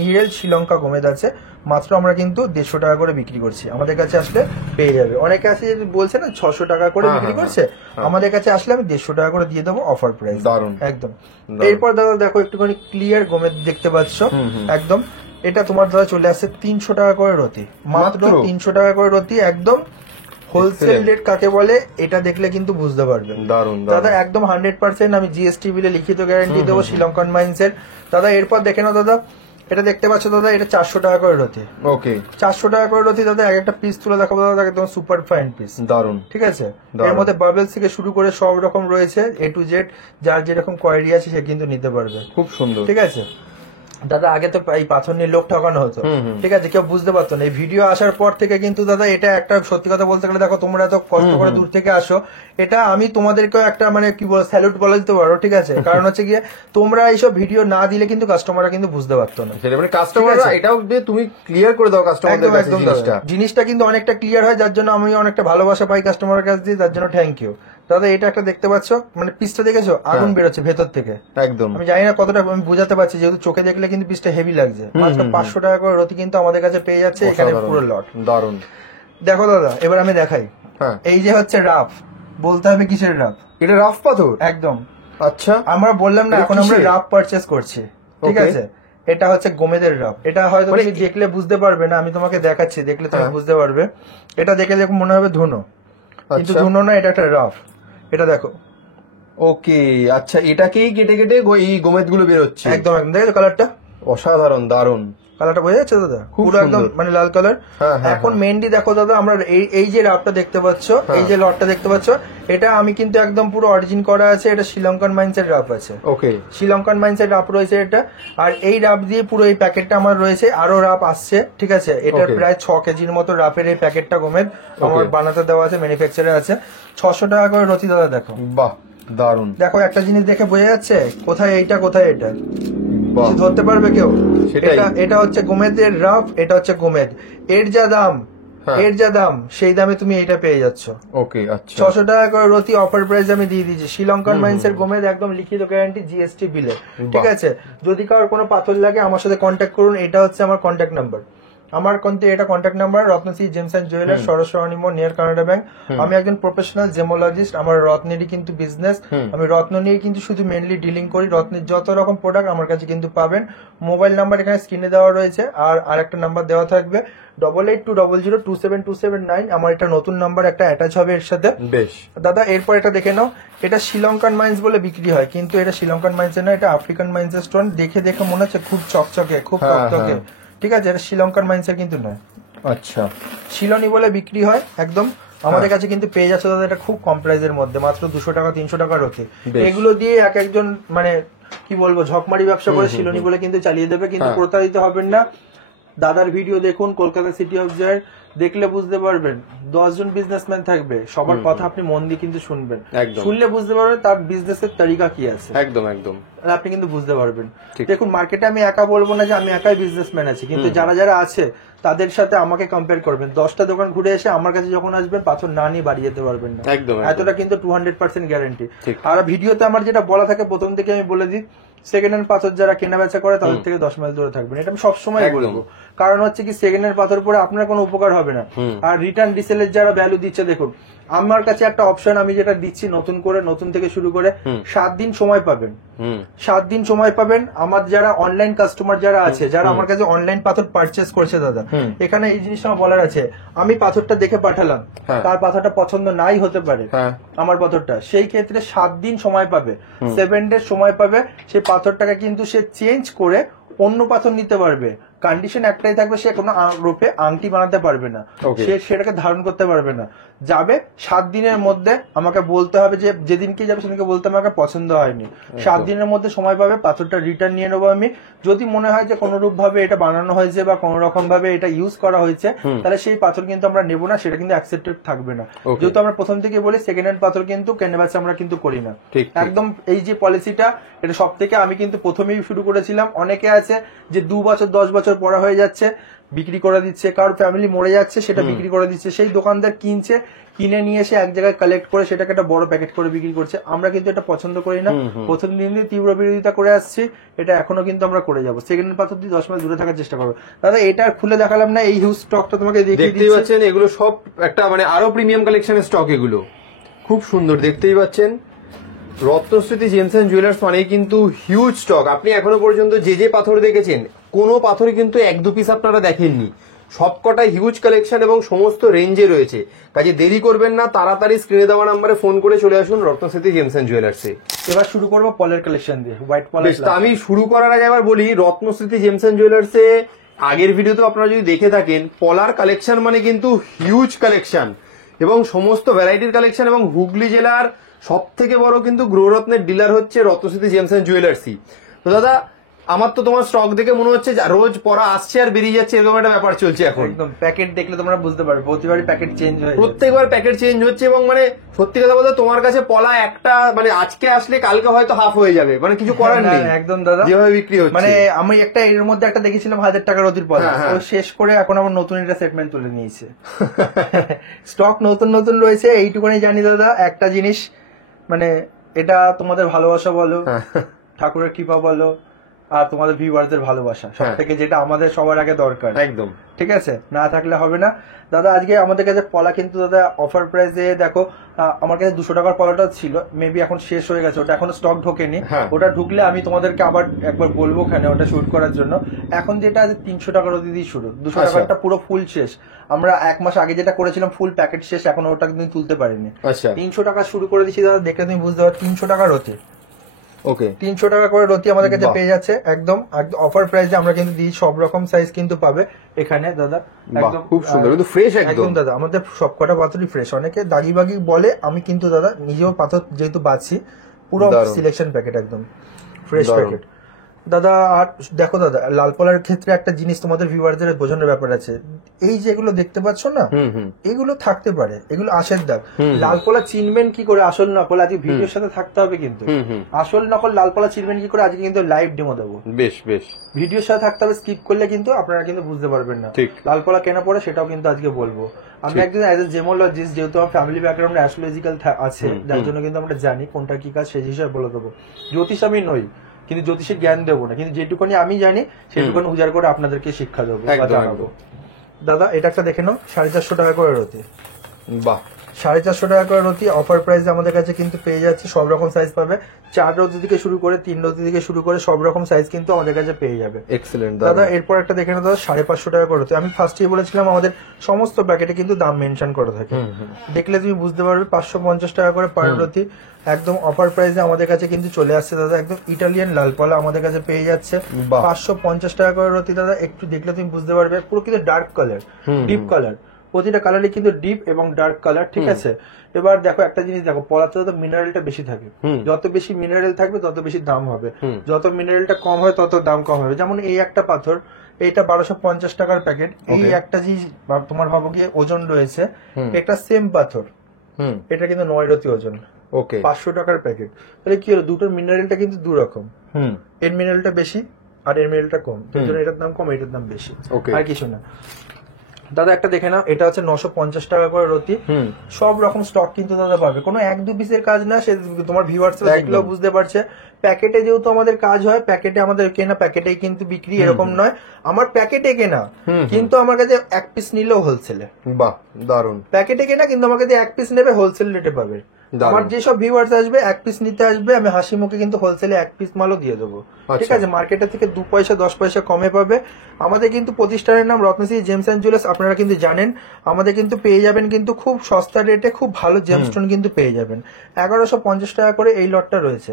রিয়েল শ্রীলঙ্কা গোমেদ আছে, মাত্র আমরা কিন্তু 150 টাকা করে বিক্রি করছি। আমাদের কাছে আসলে পেয়ে যাবে। অনেকে আছে যে বলছে না 600 টাকা করে বিক্রি করছে, আমাদের কাছে আসলে আমি 150 টাকা করে দিয়ে দেবো অফার প্রাইস। দারুন একদম। এরপর দাদা দেখো একটুখানি ক্লিয়ার গোমেদ দেখতে পাচ্ছ, একদম এটা তোমার দাদা চলে আসছে 300 টাকা করে রতি, মাত্র 300 টাকা করে রতি, একদম হোলসেল রেট কাকে বলে এটা দেখলে কিন্তু বুঝতে পারবেন। দারুন দাদা একদম 100% আমি জিএসটি বিলে লিখিত গ্যারান্টি দেবো শ্রীলঙ্কান মাইন্সের। দাদা এরপর দেখে নাও দাদা, এটা দেখতে পাচ্ছ দাদা, এটা 400 টাকা করে রতি। ওকে 400 টাকা করে রতি দাদা। এক একটা পিস তুলে দেখাবো দাদা, একদম সুপার ফাইন পিস। দারুন। ঠিক আছে, এর মধ্যে বাবলস থেকে শুরু করে সব রকম রয়েছে, এ টু জেড, যার যেরকম কোয়ারি আছে সে কিন্তু নিতে পারবে। খুব সুন্দর। ঠিক আছে দাদা, আগে তো এই পাথর নিয়ে লোক ঠকানো হতো, ঠিক আছে, কেউ বুঝতে পারতো না। এই ভিডিও আসার পর থেকে কিন্তু দাদা এটা একটা সত্যি কথা বলতে গেলে, দেখো তোমরা এত কষ্ট করে দূর থেকে আসো, এটা আমি তোমাদেরকেও একটা মানে কি বল স্যালুট বলে দিতে পারো। ঠিক আছে, কারণ হচ্ছে গিয়ে তোমরা এইসব ভিডিও না দিলে কিন্তু কাস্টমাররা কিন্তু বুঝতে পারতো না। সেটা মানে কাস্টমাররা এটাও যে তুমি ক্লিয়ার করে দাও কাস্টমারদের কাছে জিনিসটা কিন্তু অনেকটা ক্লিয়ার হয়, যার জন্য আমি অনেকটা ভালোবাসা পাই কাস্টমারের কাছে দিয়ে, তার জন্য থ্যাংক ইউ দাদা। এটা একটা দেখতে পাচ্ছ, মানে পিসটা দেখেছো আগুন বেরোচ্ছে ভেতর থেকে, একদম। আমি জানি না কতটা আমি বুঝাতে পারছি, যেহেতু চোখে দেখলে কিন্তু পিসটা হেভি লাগছে। মাত্র 500 টাকা করে রতি কিন্তু আমাদের কাছে পেয়ে যাচ্ছে এখানে পুরো লট। দারুন। দেখো দাদা এবার আমি দেখাই, এই যে হচ্ছে রাফ, বলতে হবে কিসের রাফ, এটা রাফ পাথর একদম। আচ্ছা আমরা বললাম না এখন আমরা রাফ পারচেস করছি, ঠিক আছে। এটা হচ্ছে গোমেদের রাফ, এটা হয়তো তুমি দেখলে বুঝতে পারবে না, আমি তোমাকে দেখাচ্ছি, দেখলে তুমি বুঝতে পারবে। এটা দেখে মনে হবে ধুনো, কিন্তু ধুনো না, এটা একটা রাফ। এটা দেখো, ওকে আচ্ছা, এটাকেই কেটে কেটে এই গোমেদ গুলো বেরোচ্ছে। একদম একদম, দেখো কালারটা অসাধারণ, দারুন। কালারটা বোঝা যাচ্ছে দাদা, পুরো একদম মানে লাল কালার। এখন মেনলি দেখো দাদা, আমরা এই যে রাফটা দেখতে পাচ্ছ, এই যে লটটা দেখতে পাচ্ছ, এটা আমি কিন্তু একদম পুরো অরিজিন করা আছে, এটা শ্রীলঙ্কান মাইন্সের রাফ আছে। ওকে, শ্রীলঙ্কান মাইন্সের রাফ রয়েছে এটা, আর এই রাফ দিয়ে পুরো এই প্যাকেটটা আমার রয়েছে, আরো রাফ আসছে। ঠিক আছে, এটা প্রায় 6 কেজির মতো রাফের এই প্যাকেটটা গোমেদ আমার বানাতে দেওয়া আছে, ম্যানুফ্যাকচারে আছে। 600 টাকা করে রতি দাদা। দেখো বাহ দারুন। দেখো একটা জিনিস দেখে বোঝা যাচ্ছে কোথায় এইটা কোথায় এটা, ধরতে পারবে কেউ? এটা হচ্ছে গোমেদের রাফ, এটা হচ্ছে গোমেদ। এর যা দাম সেই দামে তুমি এটা পেয়ে যাচ্ছ। ওকে আচ্ছা, 600 টাকা করে রতি অফার প্রাইস আমি দিয়ে দিচ্ছি। শ্রীলঙ্কান মাইন্সের গোমেদ, একদম লিখিত গ্যারান্টি জিএসটি বিলে। ঠিক আছে, যদি কারোর কোনো পাথর লাগে আমার সাথে কন্ট্যাক্ট করুন, এটা হচ্ছে আমার কন্ট্যাক্ট নাম্বার। আমার কিন্তু এটা contact number, Ratnashree gems and jeweller, Saraswati মোড়, নিয়ার কানাডা ব্যাংক। আমি একজন প্রফেশনাল জেমোলজিস্ট, আমার রত্নেরই কিন্তু বিজনেস, আমি রত্ন নিয়ে কিন্তু শুধু মেনলি ডিলিং করি। রত্নের যত রকম প্রোডাক্ট আমার কাছে কিন্তু পাবেন। মোবাইল নাম্বার এখানে স্ক্রিনে দেওয়া রয়েছে, আর আরেকটা নাম্বার দেওয়া থাকবে 8820027279। আমার এটা নতুন নাম্বার একটা অ্যাটাচ হবে এর সাথে। বেশ দাদা, এরপর এটা দেখে নাও, এটা শ্রীলঙ্কান মাইন্স বলে বিক্রি হয়, কিন্তু এটা শ্রীলঙ্কান মাইন্সের না, এটা আফ্রিকান মাইন্সের স্টোন। দেখে মনে হচ্ছে খুব চকচকে, খুব তকতকে, ঠিক আছে, এটা শ্রীলঙ্কান মাইন্সের কিন্তু নয়। আচ্ছা, শিলনি বলে বিক্রি হয় একদম। আমাদের কাছে কিন্তু পেয়ে যাচ্ছে দাদা এটা খুব কম প্রাইসের মধ্যে, মাত্র 200 টাকা 300 টাকা রতি। এগুলো দিয়ে এক একজন মানে কি বলবো ঝকমারি ব্যবসা করে শিলনি বলে কিন্তু চালিয়ে দেবে, কিন্তু প্রতারিত হবেন না। দাদার ভিডিও দেখুন, কলকাতা সিটি অফ জয়, দেখলে বুঝতে পারবেন 10 জন বিজনেসম্যান থাকবে, সবার কথা আপনি মন দিয়ে কিন্তু শুনবেন, শুনলে বুঝতে পারবেন তার বিজনেসের তরিকা কি আছে। একদম একদম, আপনি কিন্তু বুঝতে পারবেন। দেখুন মার্কেটে আমি একা বলবো না যে আমি একাই বিজনেসম্যান আছি, কিন্তু যারা যারা আছে তাদের সাথে আমাকে কম্পেয়ার করবেন। 10টা দোকান ঘুরে এসে আমার কাছে যখন আসবেন পাথর না নিয়ে বাড়ি যেতে পারবেন না, এতটা কিন্তু 200% গ্যারান্টি। আর ভিডিওতে আমার যেটা বলা থাকে প্রথম থেকে আমি বলে দিই, সেকেন্ড হ্যান্ড পাথর যারা কেনা বেচা করে তাদের থেকে 10 মাইল দূরে থাকবেন, এটা আমি সবসময় বলবো। কারণ হচ্ছে কি, সেকেন্ড হ্যান্ড পাথর পরে আপনার কোনো উপকার হবে না। আর রিটার্ন রিসেলের যারা ভ্যালু দিচ্ছে, দেখুন আমার কাছে একটা অপশন আমি যেটা দিচ্ছি, নতুন থেকে শুরু করে 7 দিন সময় পাবেন। 7 দিন সময় পাবেন। আমার যারা অনলাইন কাস্টমার যারা আছে, যারা আমার কাছে অনলাইন পাথর পারচেস করছে দাদা, এখানে এই জিনিসটা আমার বলার আছে, আমি পাথরটা দেখে পাঠালাম, তার পাথরটা পছন্দ নাই হতে পারে আমার পাথরটা, সেই ক্ষেত্রে 7 দিন সময় পাবে, 7 ডেজ সময় পাবে। সেই পাথরটাকে কিন্তু সে চেঞ্জ করে অন্য পাথর নিতে পারবে। কন্ডিশন একটাই থাকবে, সে কোনো রূপে আংটি বানাতে পারবে না, সে সেটাকে ধারণ করতে পারবে না। যাবে 7 দিনের মধ্যে আমাকে বলতে হবে, যে যেদিনকে যাবে সেদিনকে বলতে হবে আমাকে পছন্দ হয়নি। 7 দিনের মধ্যে সময় পাবে, পাথরটা রিটার্ন নিয়ে নেবো আমি। যদি মনে হয় যে কোন রূপ ভাবে এটা বানানো হয়েছে বা কোন রকম ভাবে এটা ইউজ করা হয়েছে, তাহলে সেই পাথর কিন্তু আমরা নেবো না, সেটা কিন্তু অ্যাকসেপ্টেড থাকবে না। যেহেতু আমরা প্রথম থেকে বলি সেকেন্ড হ্যান্ড পাথর কিন্তু কেনাবেচা আমরা কিন্তু করি না, একদম। এই যে পলিসিটা, এটা সব থেকে আমি কিন্তু প্রথমেই শুরু করেছিলাম। অনেকে আছে যে 2 বছর 10 বছর বছর পরা হয়ে যাচ্ছে, বিক্রি করে দিচ্ছে, কারোর ফ্যামিলি মরে যাচ্ছে সেটা বিক্রি করে দিচ্ছে, সেই দোকানদার কিনছে, কিনে নিয়ে এসে এক জায়গায় কালেক্ট করে সেটাকে একটা বড় প্যাকেট করে বিক্রি করছে। আমরা কিন্তু এটা পছন্দ করি না, প্রথম দিন দিয়ে তীব্র বিরোধিতা করে আসছি, এটা এখনো কিন্তু আমরা করে যাবো। সেকেন্ড হ্যান্ড পাথর দিয়ে 10 মাইল দূরে থাকার চেষ্টা করবো। দাদা এটা খুলে দেখালাম না, এই হিউজ স্টকটা তোমাকে দেখিয়ে দেখতেই পাচ্ছেন, এগুলো সব একটা মানে আরো প্রিমিয়াম কালেকশনের স্টক, এগুলো খুব সুন্দর দেখতেই পাচ্ছেন। রত্নস্মৃতি জেমস এন্ড জুয়েলার্স মানেই কিন্তু হিউজ স্টক। আপনি এখনো পর্যন্ত যে পাথর দেখেছেন, কোনো পাথরই কিন্তু 1-2 পিস আপনারা দেখেননি, সবকটাই হিউজ কালেকশন এবং সমস্ত রেঞ্জে রয়েছে। কাজে দেরি করবেন না, তাড়াতাড়ি স্ক্রিনে দেওয়া নাম্বারে ফোন করে চলে আসুন রত্নস্মৃতি জেমস এন্ড জুয়েলার্সে। এবার শুরু করবো পলের কালেকশন দিয়ে, হোয়াইট পল। আমি শুরু করার আগে আবার বলি, রত্নস্মৃতি জেমস এন্ড জুয়েলার্সে আগের ভিডিওতে আপনারা যদি দেখে থাকেন, পলার কালেকশন মানে কিন্তু হিউজ কালেকশন এবং সমস্ত ভ্যারাইটির কালেকশন, এবং হুগলি জেলার সব থেকে বড় কিন্তু গ্রহরত্নের ডিলার হচ্ছে রত্নস্মৃতি জেমস এন্ড জুয়েলার্সই। তো দাদা, আমার তো তোমার স্টক দেখে মনে হচ্ছে রোজ পরা আসছে আর বেরিয়ে যাচ্ছে, এরকম একটা ব্যাপার চলছে এখন। একদম, প্যাকেট দেখলে তোমরা বুঝতে পারবে, প্রতিবারই প্যাকেট চেঞ্জ হয়, প্রত্যেকবার প্যাকেট চেঞ্জ হচ্ছে। এবং মানে সত্যি কথা বলতে তোমার কাছে পলা একটা মানে আজকে আসলে কালকে হয়তো হাফ হয়ে যাবে, মানে কিছু করার নেই। একদম দাদা, যেভাবে বিক্রি হচ্ছে। মানে আমি একটা এর মধ্যে একটা দেখেছিলাম 1000 টাকার অতির পলা, ও শেষ করে এখন আমার নতুন একটা সেটমেন্ট তুলে নিয়েছে। স্টক নতুন নতুন রয়েছে, এইটুকুনি জানি দাদা একটা জিনিস, মানে এটা তোমাদের ভালোবাসা বলো, ঠাকুরের কৃপা বলো, আর তোমাদের ভিউয়ারদের ভালোবাসা, সব থেকে যেটা আমাদের সবার আগে দরকার। একদম ঠিক আছে, না থাকলে হবে না। দাদা আজকে আমাদের কাছে পলা কিন্তু দাদা অফার প্রাইসে দেখো, আমার কাছে 200 টাকার পলাটা ছিল, মেবি এখন শেষ হয়ে গেছে, ওটা এখনো স্টক ঢোকেনি। ওটা ঢুকলে আমি তোমাদেরকে আবার একবার বলবো ওখানে ওটা শুট করার জন্য। এখন যেটা আছে 300 টাকার অতি দিয়ে শুরু, 200 টাকারটা পুরো ফুল শেষ। আমরা 1 মাস আগে যেটা করেছিলাম ফুল প্যাকেট শেষ, এখন ওটা কিন্তু তুলতে পারিনি। 300 টাকা শুরু করে দিচ্ছি দাদা, দেখে তুমি বুঝতে পারো 300 টাকার অতি। ওকে, 300 টাকা করে রতি আমাদের কাছে পেয়ে যাচ্ছে একদম অফার প্রাইসে। আমরা কিন্তু দিই, সব রকম সাইজ কিন্তু পাবে এখানে দাদা, একদম খুব সুন্দর, কিন্তু ফ্রেশ একদম দাদা। আমাদের সবকটা পাথরই ফ্রেশ। অনেকে দাগি বাগি বলে, আমি কিন্তু দাদা নিজেও পাথর যেহেতু বাঁচছি, পুরো সিলেকশন প্যাকেট একদম ফ্রেশ প্যাকেট দাদা। আর দেখো দাদা, লাল পলার ক্ষেত্রে একটা জিনিস তোমাদের ভিউয়ারদের বোঝানোর ব্যাপার আছে, এই যেগুলো দেখতে পাচ্ছ না, এগুলো থাকতে পারে, এগুলো আশের দাগ। লাল পলা চিনবেন কি করে আসল নকল, আজকে ভিডিওর সাথে থাকতে হবে কিন্তু। আসল নকল লাল পলা চিনবেন কি করে, আজকে কিন্তু লাইভ ডেমো দেবো। বেশ বেশ, ভিডিওর সাথে থাকতে হবে, স্কিপ করলে কিন্তু আপনারা কিন্তু বুঝতে পারবেন না লাল পলা কেন পড়ে, সেটাও কিন্তু আজকে বলবো। আমি একজন অ্যাজ এ জেমোলজিস্ট, যেহেতু আমার ফ্যামিলি ব্যাকগ্রাউন্ড অ্যাস্ট্রোলজিক্যাল আছে, যার জন্য কিন্তু আমরা জানি কোনটা কি কাজ, সেই হিসাবে বলে দেবো। জ্যোতিষ আমি নই, কিন্তু জ্যোতিষের জ্ঞান দেবো না, কিন্তু যেটুকুনি আমি জানি সেটুকুনি উজাড় করে আপনাদেরকে শিক্ষা দেবো বা জানাবো। দাদা এটা একটা দেখে নাও, 450 টাকা করে রতি। বাহ, 450 টাকা করে রতি অফার প্রাইসে আমাদের কাছে কিন্তু পেয়ে যাচ্ছে। সব রকম সাইজ পাবে, 4 রতি থেকে শুরু করে 3 রতি থেকে শুরু করে সব রকম সাইজ কিন্তু আমাদের কাছে পেয়ে যাবে। এক্সেলেন্ট দাদা। এরপর একটা দেখে নাও দাদা, 550 টাকা করে রতি। আমি ফার্স্টেই বলেছিলাম আমাদের সমস্ত প্যাকেটে কিন্তু দাম মেনশন করা থাকে, দেখলে তুমি বুঝতে পারবে। 550 টাকা করে পার রতি, একদম অফার প্রাইসে আমাদের কাছে কিন্তু চলে আসছে দাদা। একদম ইটালিয়ান লাল পলা আমাদের কাছে পেয়ে যাচ্ছে 550 টাকা করে রতি দাদা। একটু দেখলে তুমি বুঝতে পারবে, পুরো কিন্তু ডার্ক কালার, ডিপ কালার, প্রতিটা কালারই কিন্তু ডিপ এবং ডার্ক কালার। ঠিক আছে, এবার দেখো একটা জিনিস দেখো, পলাতে তো মিনারেলটা বেশি থাকে, যত বেশি মিনারেল থাকবে তত বেশি দাম হবে, যত মিনারেলটা কম হয় তত দাম কম হবে। যেমন এই একটা পাথর, এইটা 1250 টাকার প্যাকেট। এই একটা জিনিস তোমার ভাবো কি ওজন রয়েছে, একটা সেম পাথর, এটা কিন্তু 9 রতি ওজন, 500 টাকার প্যাকেট। তাহলে কি হলো, দুটোর মিনারেলটা কিন্তু দু রকম, এর মিনারেলটা বেশি আর এর মিনারেলটা কম, এই জন্য এটার দাম কম, এটার দাম বেশি, আর কিছু না। দাদা একটা দেখে না, এটা হচ্ছে 950 টাকা করে রতি। সব রকম স্টক কিন্তু দাদা পাবে, কোনো 1-2 পিসের কাজ না, সে তোমার ভিউয়ার্স দেখলেও বুঝতে পারছে। প্যাকেটে যেহেতু আমাদের কাজ হয়, প্যাকেটে আমাদের কেনা, প্যাকেটেই কিন্তু বিক্রি, এরকম নয় আমার প্যাকেটে কেনা কিন্তু আমার কাছে 1 পিস নিলেও হোলসেলে। বাহ, দারুন। প্যাকেটে কেনা কিন্তু আমার কাছে 1 পিস নেবে, হোলসেল রেটে পাবে। আমার যেসব ভিউয়ার্স আসবে 1 পিস নিতে আসবে, আমি হাসি মুখে কিন্তু হোলসেলে 1 পিস মালও দিয়ে দেবো। ঠিক আছে, মার্কেটের থেকে 2 পয়সা 10 পয়সা কমে পাবে। আমাদের কিন্তু প্রতিষ্ঠানের নাম রত্নশ্রী জেমস এন্ড জুয়েলার্স, আপনারা কিন্তু জানেন। আমাদের কিন্তু পেয়ে যাবেন কিন্তু খুব সস্তা রেটে, খুব ভালো জেমস্টোন কিন্তু পেয়ে যাবেন। 1150 টাকা করে এই লটটা রয়েছে,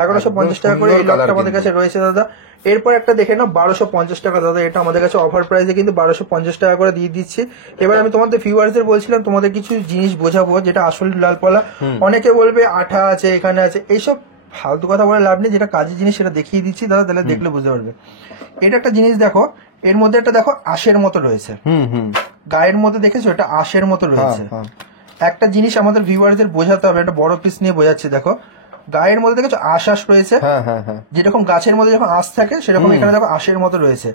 1150 টাকা করে এই লটটা আমাদের কাছে রয়েছে দাদা। এরপর একটা দেখে নাও 1250 টাকা দাদা, এটা আমাদের কাছে অফার প্রাইসে কিন্তু 1250 টাকা করে দিয়ে দিচ্ছি। এবার আমি তোমাদের ভিউয়ার্সদের বলছিলাম তোমাদের কিছু জিনিস বোঝাবো, যেটা আসল লাল পলা। অনেকে বলবে আঠা আছে, এখানে আছে, এইসব ফালতু কথা বলে লাভ নেই, যেটা কাজের জিনিস সেটা দেখিয়ে দিচ্ছি দাদা, তাহলে দেখলে বুঝতে পারবে। এটা একটা জিনিস দেখো, এর মধ্যে একটা দেখো আঁশের মতো রয়েছে, গায়ের মধ্যে দেখেছো, এটা আঁশের মতো রয়েছে। একটা জিনিস আমাদের ভিউয়ারদের বোঝাতে হবে, একটা বড় পিস নিয়ে বোঝাচ্ছি। দেখো গায়ের মধ্যে দেখো আশ রয়েছে, হ্যাঁ হ্যাঁ হ্যাঁ, যেরকম গাছের মধ্যে যখন আঁশ থাকে সেরকম এখানে দেখো আঁশের মতো রয়েছে।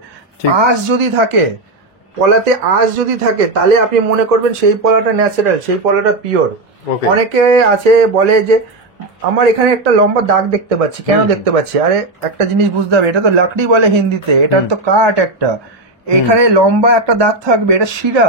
আঁশ যদি থাকে, পলাতে আঁশ যদি থাকে, তাহলে আপনি মনে করবেন সেই পলাটা ন্যাচারাল, সেই পলাটা পিওর। Okay. অনেকে আছে বলে যে আমার এখানে একটা লম্বা দাগ দেখতে পাচ্ছি, কেন দেখতে পাচ্ছি? আরে একটা জিনিস বুঝতে হবে, এটা তো লাকড়ি বলে হিন্দিতে, এটা তো কাঠ একটা, এখানে লম্বা একটা দাগ থাকবে, এটা শিরা।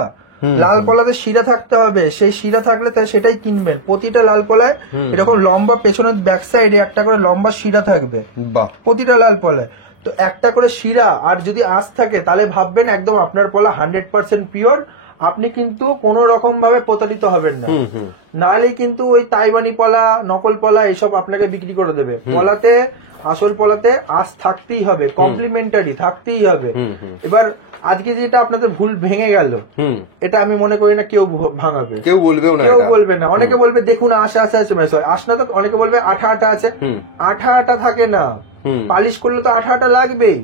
লাল পলাতে শিরা থাকতে হবে, সেই শিরা থাকলে তাহলে সেটাই কিনবেন। প্রতিটা লাল পলায় এরকম লম্বা পেছনের ব্যাক সাইডে একটা করে লম্বা শিরা থাকবে, বাহ, প্রতিটা লাল পলায়। তো একটা করে শিরা আর যদি আঁশ থাকে, তাহলে ভাববেন একদম আপনার পলা 100% পিওর। আপনি কিন্তু কোনো রকম ভাবে প্রতারিত হবেন না, নাহলে কিন্তু ওই তাইওয়ানি পলা, নকল পলা এসব আপনাকে বিক্রি করে দেবে। পলাতে, আসল পলাতে আঁশ থাকতেই হবে, কমপ্লিমেন্টারি থাকতেই হবে। এবার আজকে যেটা আপনাদের ভুল ভেঙে গেল, এটা আমি মনে করি না কেউ ভাঙাবে, কেউ বলবেও না, কেউ এটা। বলবে না। অনেকে বলবে দেখুন আঁশ আছে, আঁশ না তো, অনেকে বলবে আঠা আঠা আছে, আঠা আঠা থাকে না, পালিশ করলে তো আঠা আঠা লাগবেই,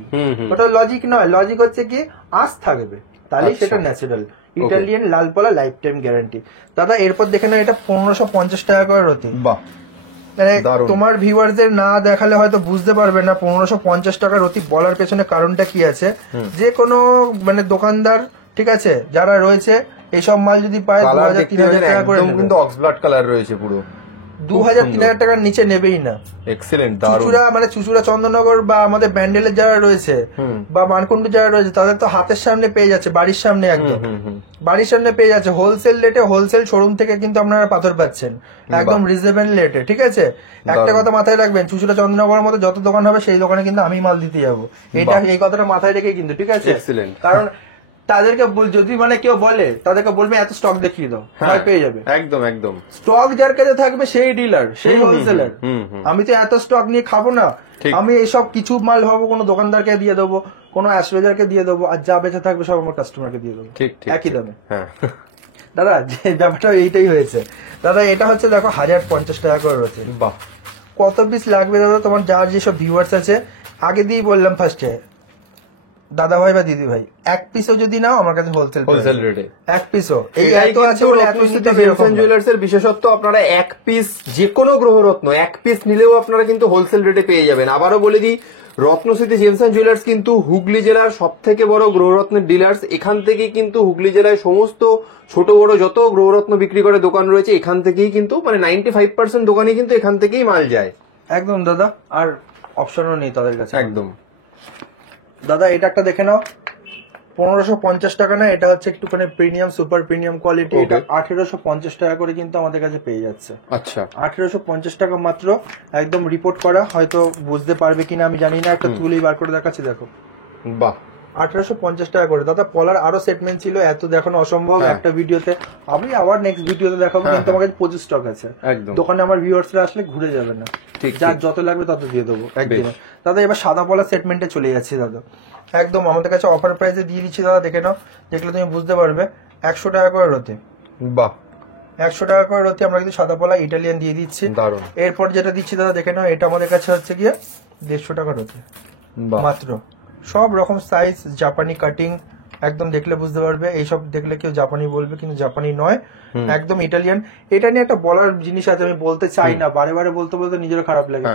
ওটা লজিক নয়। লজিক হচ্ছে কি আঁশ থাকবে, তাহলেই সেটা ন্যাচারাল ইটালিয়ান লাল পলা, লাইফ টাইম গ্যারান্টি। দাদা এরপর দেখে না, এটা 1550 টাকা করে রতি। বাহ, মানে দারুণ। তোমার ভিউয়ারদের না দেখালে হয়তো বুঝতে পারবে না 1550 টাকা রতি বলার পেছনে কারণটা কি আছে। যে কোনো মানে দোকানদার, ঠিক আছে, যারা রয়েছে এইসব মাল যদি পায় 2000-3000 টাকা করে নেবে। কিন্তু অক্সব্লাড কালার রয়েছে পুরো, 2000-3000 টাকার নিচে নেবেই না। এক্সেলেন্ট, দারুণ। চুচুড়া মানে চুচুড়া চন্দননগর বা আমাদের ব্যান্ডেলের যারা রয়েছে বা মানকুণ্ডু যারা রয়েছে, তাদের তো হাতের সামনে পেয়ে যাচ্ছে, বাড়ির সামনে, একদম বাড়ির সামনে পেয়ে যাচ্ছে। হোলসেল রেটে, হোলসেল শোরুম থেকে কিন্তু আপনারা পাথর পাচ্ছেন একদম রিজনেবল রেটে, ঠিক আছে। একটা কথা মাথায় রাখবেন, চুচুড়া চন্দননগরের মতো যত দোকান হবে সেই দোকানে কিন্তু আমি মাল দিতে যাবো, এটা এই কথাটা মাথায় রেখে কিন্তু, ঠিক আছে। Excellent. কারণ তাদেরকে যদি মানে কেউ বলে, তাদেরকে বলবে এত স্টক দেখিয়ে দাও, ভয় পেয়ে যাবে। একদম একদম, স্টক যার কাছে থাকবে সেই ডিলার, সেই হোলসেলার। আমি তো এত স্টক নিয়ে খাবো না, আমি এইসব কিছু মাল ভাবো কোনো দোকানদারকে দিয়ে দেবো, কোনো অ্যাস্ট্রোলজারকে দিয়ে দেবো, আর যা বেঁচে থাকবে সব আমার কাস্টমারকে দিয়ে দেবো, ঠিক ঠিক, একই দামে। হ্যাঁ। দাদা যে ব্যাপারটা এইটাই হয়েছে। দাদা এটা হচ্ছে দেখো 1050 টাকা করে রয়েছে। বাহ, কত পিস লাগবে দাদা? তোমার যার যেসব ভিউয়ার্স আছে, আগে দিয়েই বললাম ফার্স্টে, দাদা ভাই বা দিদি ভাই, এক পিসও যদি নাও আমার কাছে হোলসেল রেটে এক পিসও। এই এটাই এত আছে বলে এত নিতে হবে এরকম না। জুয়েলার্স এর বিশেষত্ব, আপনারা এক পিস যে কোনো গ্রহরত্ন এক পিস নিলেও আপনারা কিন্তু হোলসেল রেটে পেয়ে যাবেন। আবারও বলে দিই, রত্নস্মৃতি জেমস অ্যান্ড জুয়েলার্স কিন্তু হুগলি জেলার সব থেকে বড় গ্রহরত্নের ডিলার্স। এখান থেকেই কিন্তু হুগলি জেলায় সমস্ত ছোট বড় যত গ্রহরত্ন বিক্রি করে দোকান রয়েছে, এখান থেকেই কিন্তু মানে 95% দোকানে কিন্তু এখান থেকেই মাল যায়। একদম দাদা, আর অপশনও নেই তাদের কাছে একদম। দাদা এটা একটা দেখে নাও, 1550 টাকা না, এটা হচ্ছে একটুখানি প্রিমিয়াম, সুপার প্রিমিয়াম কোয়ালিটি। এটা 1850 টাকা করে কিন্তু আমাদের কাছে পেয়ে যাচ্ছে। আচ্ছা, 1850 টাকা মাত্র, একদম রিপোর্ট করা। হয়তো বুঝতে পারবে কিনা আমি জানি না, একটা তুলেই বার করে দেখাচ্ছি, দেখো। বাহ, 1850 টাকা করে। দাদা পলার আরো সেটমেন্ট ছিল, এত দেখানো অসম্ভব একটা ভিডিওতে। আমি আবার নেক্সট ভিডিওতে দেখাবো, কিন্তু আমার কাছে প্রচুর স্টক আছে। একদম। দোকানে আমার ভিউয়ার্সরা আসলে ঘুরে যাবে না, ঠিক, যার যত লাগবে তত দিয়ে দেবো একদিনে। দাদা এবার সাদা পলা সেটমেন্টে চলে যাচ্ছি দাদা, একদম আমাদের কাছে অফার প্রাইসে দিয়ে দিচ্ছি দাদা, দেখে নাও, দেখলে তুমি বুঝতে পারবে। 100 টাকা করে রতি। বাহ, 100 টাকা করে রতি আমরা কিন্তু সাদা পলা ইটালিয়ান দিয়ে দিচ্ছি। দারুণ। এরপর যেটা দিচ্ছি দাদা দেখে নাও, এটা আমাদের কাছে হচ্ছে গিয়ে 150 টাকা রতি মাত্র। সব রকম সাইজ, জাপানি কাটিং, একদম দেখলে বুঝতে পারবে। এইসব দেখলে কেউ জাপানি বলবে, কিন্তু জাপানি নয়, একদম ইটালিয়ান। এটা নিয়ে একটা বলার জিনিস আছে, আমি বলতে চাই না, বারে বারে বলতে বলতে নিজেরও খারাপ লাগে।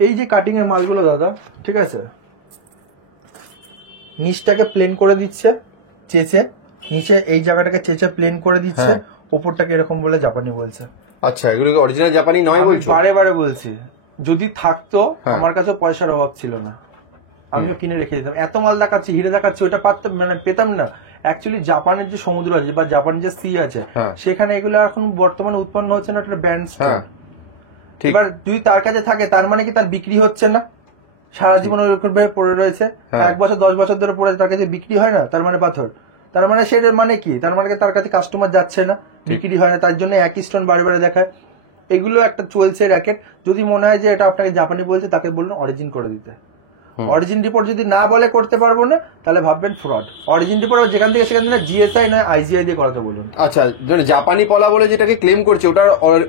এই যে কাটিং এর মালগুলো দাদা, ঠিক আছে, নিচটাকে প্লেন করে দিচ্ছে চেচে, নিচে এই জায়গাটাকে চেচে প্লেন করে দিচ্ছে, ওপরটাকে এরকম বলে জাপানি বলছে। আচ্ছা, এগুলো কি অরিজিনাল জাপানি নয় বলছো? বারে বারে বলছি, যদি থাকতো আমার কাছে পয়সার অভাব ছিল না, আমিও কিনে রেখে দিতাম। এত মাল দেখাচ্ছি, হিরে দেখাচ্ছি, ওটা পারতাম মানে পেতাম না। অ্যাকচুয়ালি জাপানের যে সমুদ্র আছে বা জাপানের যে সি আছে, সেখানে এগুলো এখন বর্তমানে উৎপন্ন হচ্ছে না, একটা ব্যান্ড। এবার যদি তার কাছে থাকে, তার মানে কি তার বিক্রি হচ্ছে না? সারা জীবন ওরকম ভাবে পড়ে রয়েছে, 1 বছর 10 বছর ধরে পড়ে, তার কাছে বিক্রি হয় না, তার মানে পাথর। তার মানে সেটার মানে কি? তার মানে তার কাছে কাস্টমার যাচ্ছে না, বিক্রি হয় না, তার জন্য একই স্টোন বারে বারে দেখায়। এগুলো একটা চলছে র্যাকেট। যদি মনে হয় যে এটা আপনাকে জাপানি বলছে, তাকে বলুন অরিজিন করে দিতে। অরিজিন রিপোর্ট যদি না বলে করতে পারবো না, তাহলে ভাববেন ফ্রড। অরিজিন রিপোর্ট যেখান থেকে সেখান থেকে জিএসআই না আইজিআই দিয়ে করাতে বলুন। আচ্ছা, জাপানি পলা বলে যেটাকে ক্লেম করছে, ওটার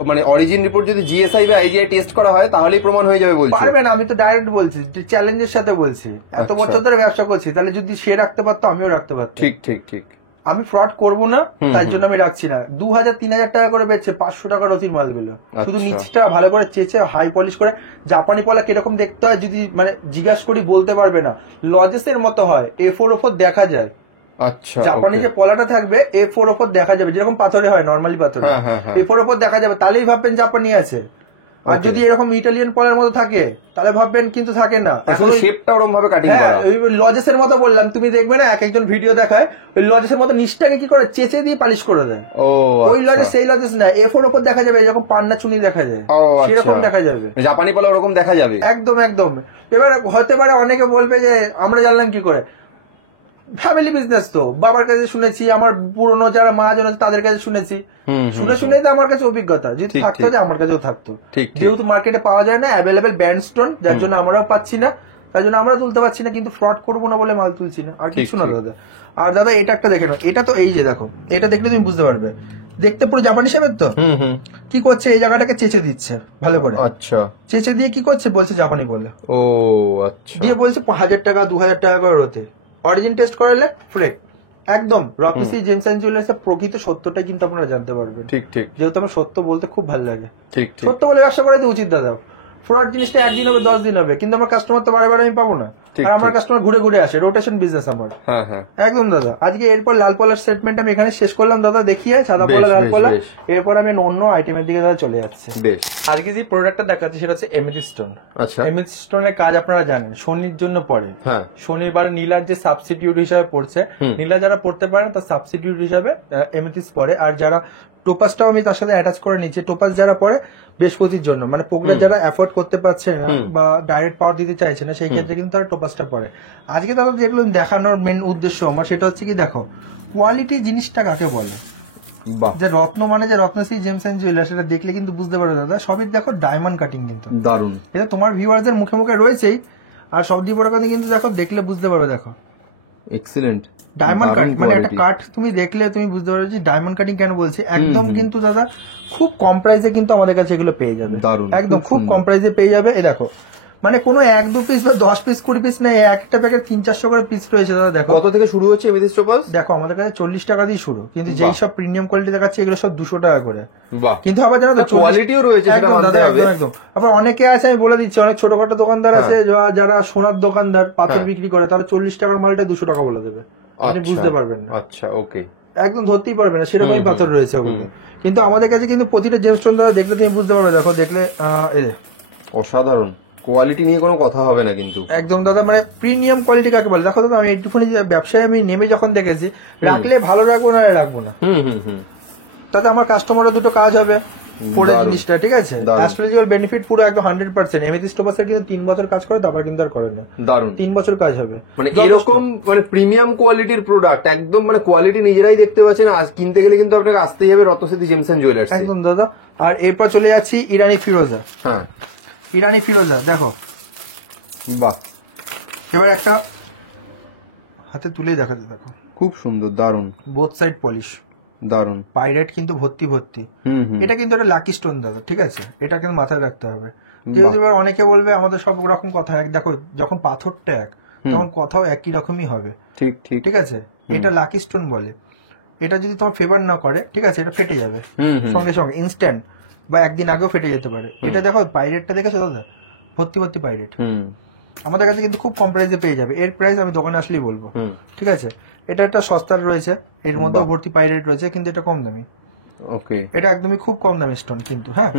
মানে অরিজিন রিপোর্ট যদি জিএসআই বা আইজিআই টেস্ট করা হয়, তাহলেই প্রমাণ হয়ে যাবে বলছি। পারবেন, আমি তো ডাইরেক্ট বলছি, চ্যালেঞ্জের সাথে বলছি। এত বছর ধরে ব্যবসা করছি, তাহলে যদি সে রাখতে পারতো, আমিও রাখতে পারতাম। ঠিক ঠিক ঠিক, আমি ফ্রড করব না, তাই জন্য আমি রাখছি না। 2000-3000 টাকা করে বেচছে 500 টাকা রতির মালগুলো। শুধু নিচটা ভালো করে চেঁচে হাই পলিশ করে, জাপানি পলা কিরকম দেখতে হয় যদি মানে জিজ্ঞাসা করি বলতে পারবে না, লজেসের মতো হয়, A4 ওপর দেখা যায়। আচ্ছা, জাপানি যে পলাটা থাকবে A4 ওপর দেখা যাবে, যেরকম পাথরে হয় নর্মালি পাথরে, A4 ওপর দেখা যাবে, তাহলেই ভাববেন জাপানি আছে। আর যদি এরকম ইটালিয়ান পলার মতো থাকে তাহলে ভাববেন কিন্তু থাকে না। এখন শেপটা ওরকম ভাবে কাটিং করা, ওই লজেসের মতো বললাম, তুমি দেখবে না এক একজন ভিডিও দেখায় ওই লজেসের মতো নিচটাকে কি করে চেঁচে দিয়ে পালিশ করে দেয়। ওই লজেস সেই লজেস না, A4 ওপর দেখা যাবে এরকম পান্না চুনি দেখা যায়, সেরকম দেখা যাবে। জাপানি পলা ওরকম দেখা যাবে, একদম একদম। এবার হতে পারে অনেকে বলবে যে আমরা জানলাম কি করে, ফ্যামিলি বিজনেস তো, বাবার কাছে শুনেছি, আমার পুরনো যারা মহাজন আছে তাদের কাছে শুনেছি, শুনেই তো আমার কাছে অভিজ্ঞতা। যদি থাকতো যে আমার কাছেও থাকতো, যেহেতু মার্কেটে পাওয়া যায় না অ্যাভেলেবেল ব্যান্ডস্টোন, যার জন্য আমরাও পাচ্ছি না, তার জন্য আমরা তুলতে পারছি না, কিন্তু ফ্রড করবো না বলে মাল তুলছি না, আর কিছু না দাদা। আর দাদা এটা একটা দেখে নাও, এটা তো এই যে দেখো, এটা দেখলে তুমি বুঝতে পারবে, দেখতে পুরো জাপানি শেপের তো। কি করছে, এই জায়গাটাকে চেঁচে দিচ্ছে ভালো করে। আচ্ছা, চেঁচে দিয়ে কি করছে বলছে জাপানি বলে, ও আচ্ছা, দিয়ে বলছে 1000 টাকা 2000 টাকা করে রতে। অরিজিন টেস্ট করালে ফ্রেক একদম। রকিসি জেমস এন্ড জুয়েলার্স এর প্রকৃত সত্যটা কিন্তু আপনারা জানতে পারবেন। ঠিক ঠিক, যেহেতু আমার সত্য বলতে খুব ভালো লাগে, ঠিক ঠিক, সত্য বলে ব্যবসা করাই তো উচিত দাদা। ফ্রড জিনিসটা একদিন হবে 10 দিন হবে, কিন্তু আমার কাস্টমার তো বারে বারে আমি পাবো না, আর আমার কাস্টমার ঘুরে ঘুরে আসে, রোটেশন বিজনেস আমার। একদম দাদা। আজকে এরপর লাল পলার সেটমেন্ট আমি এখানে শেষ করলাম দাদা দেখিয়ে, সাদা পলা লাল পলা। এরপর আমি অন্য আইটেমের দিকে দাদা চলে যাচ্ছি। আজকে যে প্রোডাক্টটা দেখাচ্ছি সেটা হচ্ছে এমেথিস্ট স্টোন। আচ্ছা, এমেথিস্ট স্টোনের কাজ আপনারা জানেন শনির জন্য পড়ে। শনিবার নীলার যে সাবস্টিটিউট হিসাবে পড়ছে, নীলা যারা পড়তে পারে তার সাবস্টিটিউট হিসাবে এমেথিস্ট পড়ে। আর যারা টোপাসটাও আমি তার সাথে অ্যাটাচ করে নিচ্ছি, টোপাস যারা পড়ে বৃহস্পতির জন্য, মানে পোকরা যারা অ্যাফোর্ড করতে পারছে না বা ডাইরেক্ট পাওয়ার দিতে চাইছে না, সেই ক্ষেত্রে কিন্তু তারা টোপাসটা পড়ে। আজকে তারা যেগুলো দেখানোর মেন উদ্দেশ্য আমার সেটা হচ্ছে কি, দেখো কোয়ালিটি জিনিসটা কাকে বলে। যে রত্ন মানে যে রত্নশ্রী জেমস এন্ড জুয়েলার্স, সেটা দেখলে কিন্তু বুঝতে পারো দাদা, সবই দেখো ডায়মন্ড কাটিং, কিন্তু দারুন। এটা তোমার ভিউয়ারদের মুখে মুখে রয়েছেই, আর সব দিয়ে বড় কথা কিন্তু দেখো দেখলে বুঝতে পারবে। দেখো এক্সিলেন্ট ডায়মন্ড কাট, মানে একটা কাট তুমি দেখলে তুমি বুঝতে পারবে যে ডায়মন্ড কাটিং কেন বলছি। একদম কিন্তু দাদা খুব কম প্রাইসে কিন্তু আমাদের কাছে এগুলো পেয়ে যাবে, একদম খুব কম প্রাইসে পেয়ে যাবে। এই দেখো মানে কোনো 1-2 পিস বা 10 পিস 20 পিস না, একটা প্যাকেট 300-400 করে পিস রয়েছে দাদা। দেখো কত থেকে শুরু হচ্ছে এমেথিস্ট টোপাস? দেখো আমাদের কাছে 40 টাকা দিয়ে শুরু, কিন্তু যেই সব প্রিমিয়াম কোয়ালিটি দেখাচ্ছে এগুলো সব 200 টাকা করে। কিন্তু আবার জানো তো কোয়ালিটিও রয়েছে, একদম দাদা একদম একদম। আবার অনেকে আছে আমি বলে দিচ্ছি, অনেক ছোটখাটো দোকানদার আছে যারা সোনার দোকানদার পাথর বিক্রি করে, তারা 40 টাকার মালটা 200 টাকা বলে দেবে, আপনি বুঝতে পারবেন না। আচ্ছা, ওকে, একদম ধরতেই পারবে না, সেরকমই পাথর রয়েছে ওগুলো। কিন্তু আমাদের কাছে কিন্তু প্রতিটা জেমস্টোন দাদা দেখলে তুমি বুঝতে পারবে। দেখো দেখলে অসাধারণ কোয়ালিটি নিয়ে কোনো কথা হবে না কিন্তু। একদম দাদা, মানে প্রিমিয়াম কোয়ালিটি কাকে বলে। দেখো দাদা আমি একটুখানি ব্যবসায় আমি নেমে যখন দেখেছি, রাখলে ভালো রাখবো না রাখবো না, তাতে আমার কাস্টমারও দুটো কাজ হবে পরে জিনিসটা, ঠিক আছে। অ্যাস্ট্রোলজিক্যাল বেনিফিট পুরো একদম 100%। এমেথিস্ট টোপাসের কিন্তু 3 বছর কাজ করে, তারপর কিন্তু আর করে না। দারুন, 3 বছর কাজ হবে। মানে এরকম মানে প্রিমিয়াম কোয়ালিটির প্রোডাক্ট, একদম মানে কোয়ালিটি নিজেরাই দেখতে পাচ্ছেন। আজ কিনতে গেলে কিন্তু আপনাকে আসতেই হবে রত্নশ্রী জেমস এন্ড জুয়েলার্স। একদম দাদা। আর এরপর চলে যাচ্ছি ইরানি ফিরোজা। ইরানি ফিরোজা দেখো, বাহ, এবার একটা হাতে তুলে দেখাতে, দেখো খুব সুন্দর, দারুন, বোথ সাইড পলিশ, দারুন, পাইরেট কিন্তু ভর্তি ভর্তি। এটা কিন্তু একটা লাকি স্টোন দাদা, ঠিক আছে, এটা কিন্তু মাথায় রাখতে হবে। যেহেতু এবার অনেকে বলবে আমাদের সব রকম কথা এক, দেখো যখন পাথরটা এক তখন কথাও একই রকমই হবে, ঠিক ঠিক, ঠিক আছে। এটা লাকি স্টোন বলে। এটা যদি তোমার ফেভার না করে, ঠিক আছে, এটা ফেটে যাবে সঙ্গে সঙ্গে, ইনস্ট্যান্ট, বা একদিন আগেও ফেটে যেতে পারে। এটা দেখো পাইরেটটা দেখেছো দাদা, ভর্তি ভর্তি পাইরেট। আমাদের কাছে কিন্তু খুব কম প্রাইসে পেয়ে যাবে। এর প্রাইস আমি দোকানে আসলেই বলবো, ঠিক আছে। এটা একটা সস্তার রয়েছে, এর মধ্যেও ভর্তি পাইরেট রয়েছে, কিন্তু এটা কম দামি। ওকে, এটা একদমই খুব কম দামি স্টোন কিন্তু, হ্যাঁ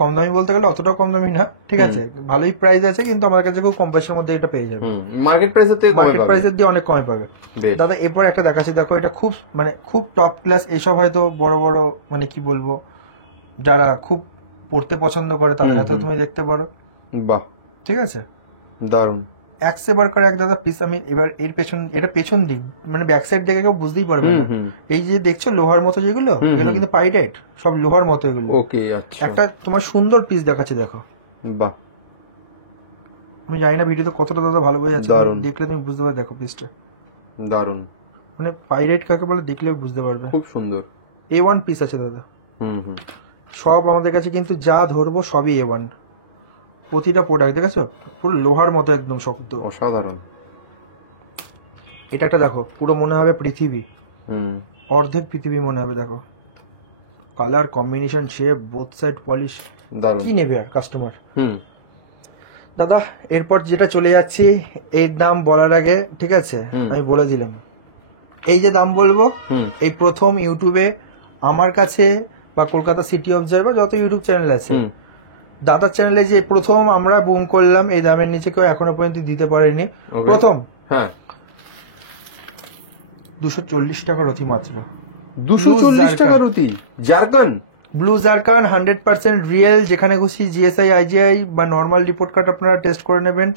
কম দামি বলতে গেলে অতটাও কম দামি না, ঠিক আছে, ভালোই প্রাইস আছে, কিন্তু আমার কাছে খুব কম পয়সার মধ্যে এটা পেয়ে যাবে। মার্কেট প্রাইসের থেকে মার্কেট প্রাইসের দিয়ে অনেক কমে পাবে দাদা। এরপর একটা দেখাচ্ছি, দেখো এটা খুব মানে খুব টপ ক্লাস। এসব হয়তো বড় বড় মানে কি বলবো, যারা খুব পড়তে পছন্দ করে তাদের হাতে তুমি দেখতে পারো। বাহ, ঠিক আছে, দারুন। একসেবার করে এক দাদা পিস। আমি এবার এর পেছন, এটা পেছন দিক মানে ব্যাক সাইড দেখে কেউ বুঝতেই পারবে না। এই যে দেখছো লোহার মতো যেগুলো, এগুলো কিন্তু পাইরেট, সব লোহার মতো এগুলো। ওকে, আচ্ছা। একটা তোমার সুন্দর পিস দেখাচ্ছে, দেখো, বাহ। আমি জানি না ভিডিওতে কতটা দাদা ভালো বোঝা যাচ্ছে, দেখলে তুমি বুঝতে পারবে। দেখো পিসটা দারুন, মানে পাইরেট কাকে বলে দেখলে বুঝতে পারবে। খুব সুন্দর A1 পিস আছে দাদা। সব আমাদের কাছে কিন্তু যা ধরবো সবই A1। প্রতিটা প্রোডাক্ট দেখেছো পুরো লোহার মতো একদম শক্ত, অসাধারণ। এটা একটা দেখো, পুরো মনে হবে পৃথিবী, অর্ধেক পৃথিবী মনে হবে। দেখো colour combination, shape, both side polish, দারুণ। কি নেবে আর কাস্টমার। দাদা এরপর যেটা চলে যাচ্ছি, এই দাম বলার আগে ঠিক আছে আমি বলে দিলাম, এই যে দাম বলবো এই প্রথম ইউটিউবে আমার কাছে বা কলকাতা সিটি অফ জয় বা যত ইউটিউব চ্যানেল আছে, দাদার চ্যানেলে যে প্রথম আমরা বুম করলাম, এই দামের নিচে কেউ এখনো পর্যন্ত দিতে পারেনি। প্রথম 240 টাকা রতি মাত্র। 240 টাকা রতি জারকান, ব্লু জারকান 100% রিয়েল, যেখানে খুশি জিএসআই আইজিআই বা নর্মাল রিপোর্ট কার্ড আপনারা টেস্ট করে নেবেন,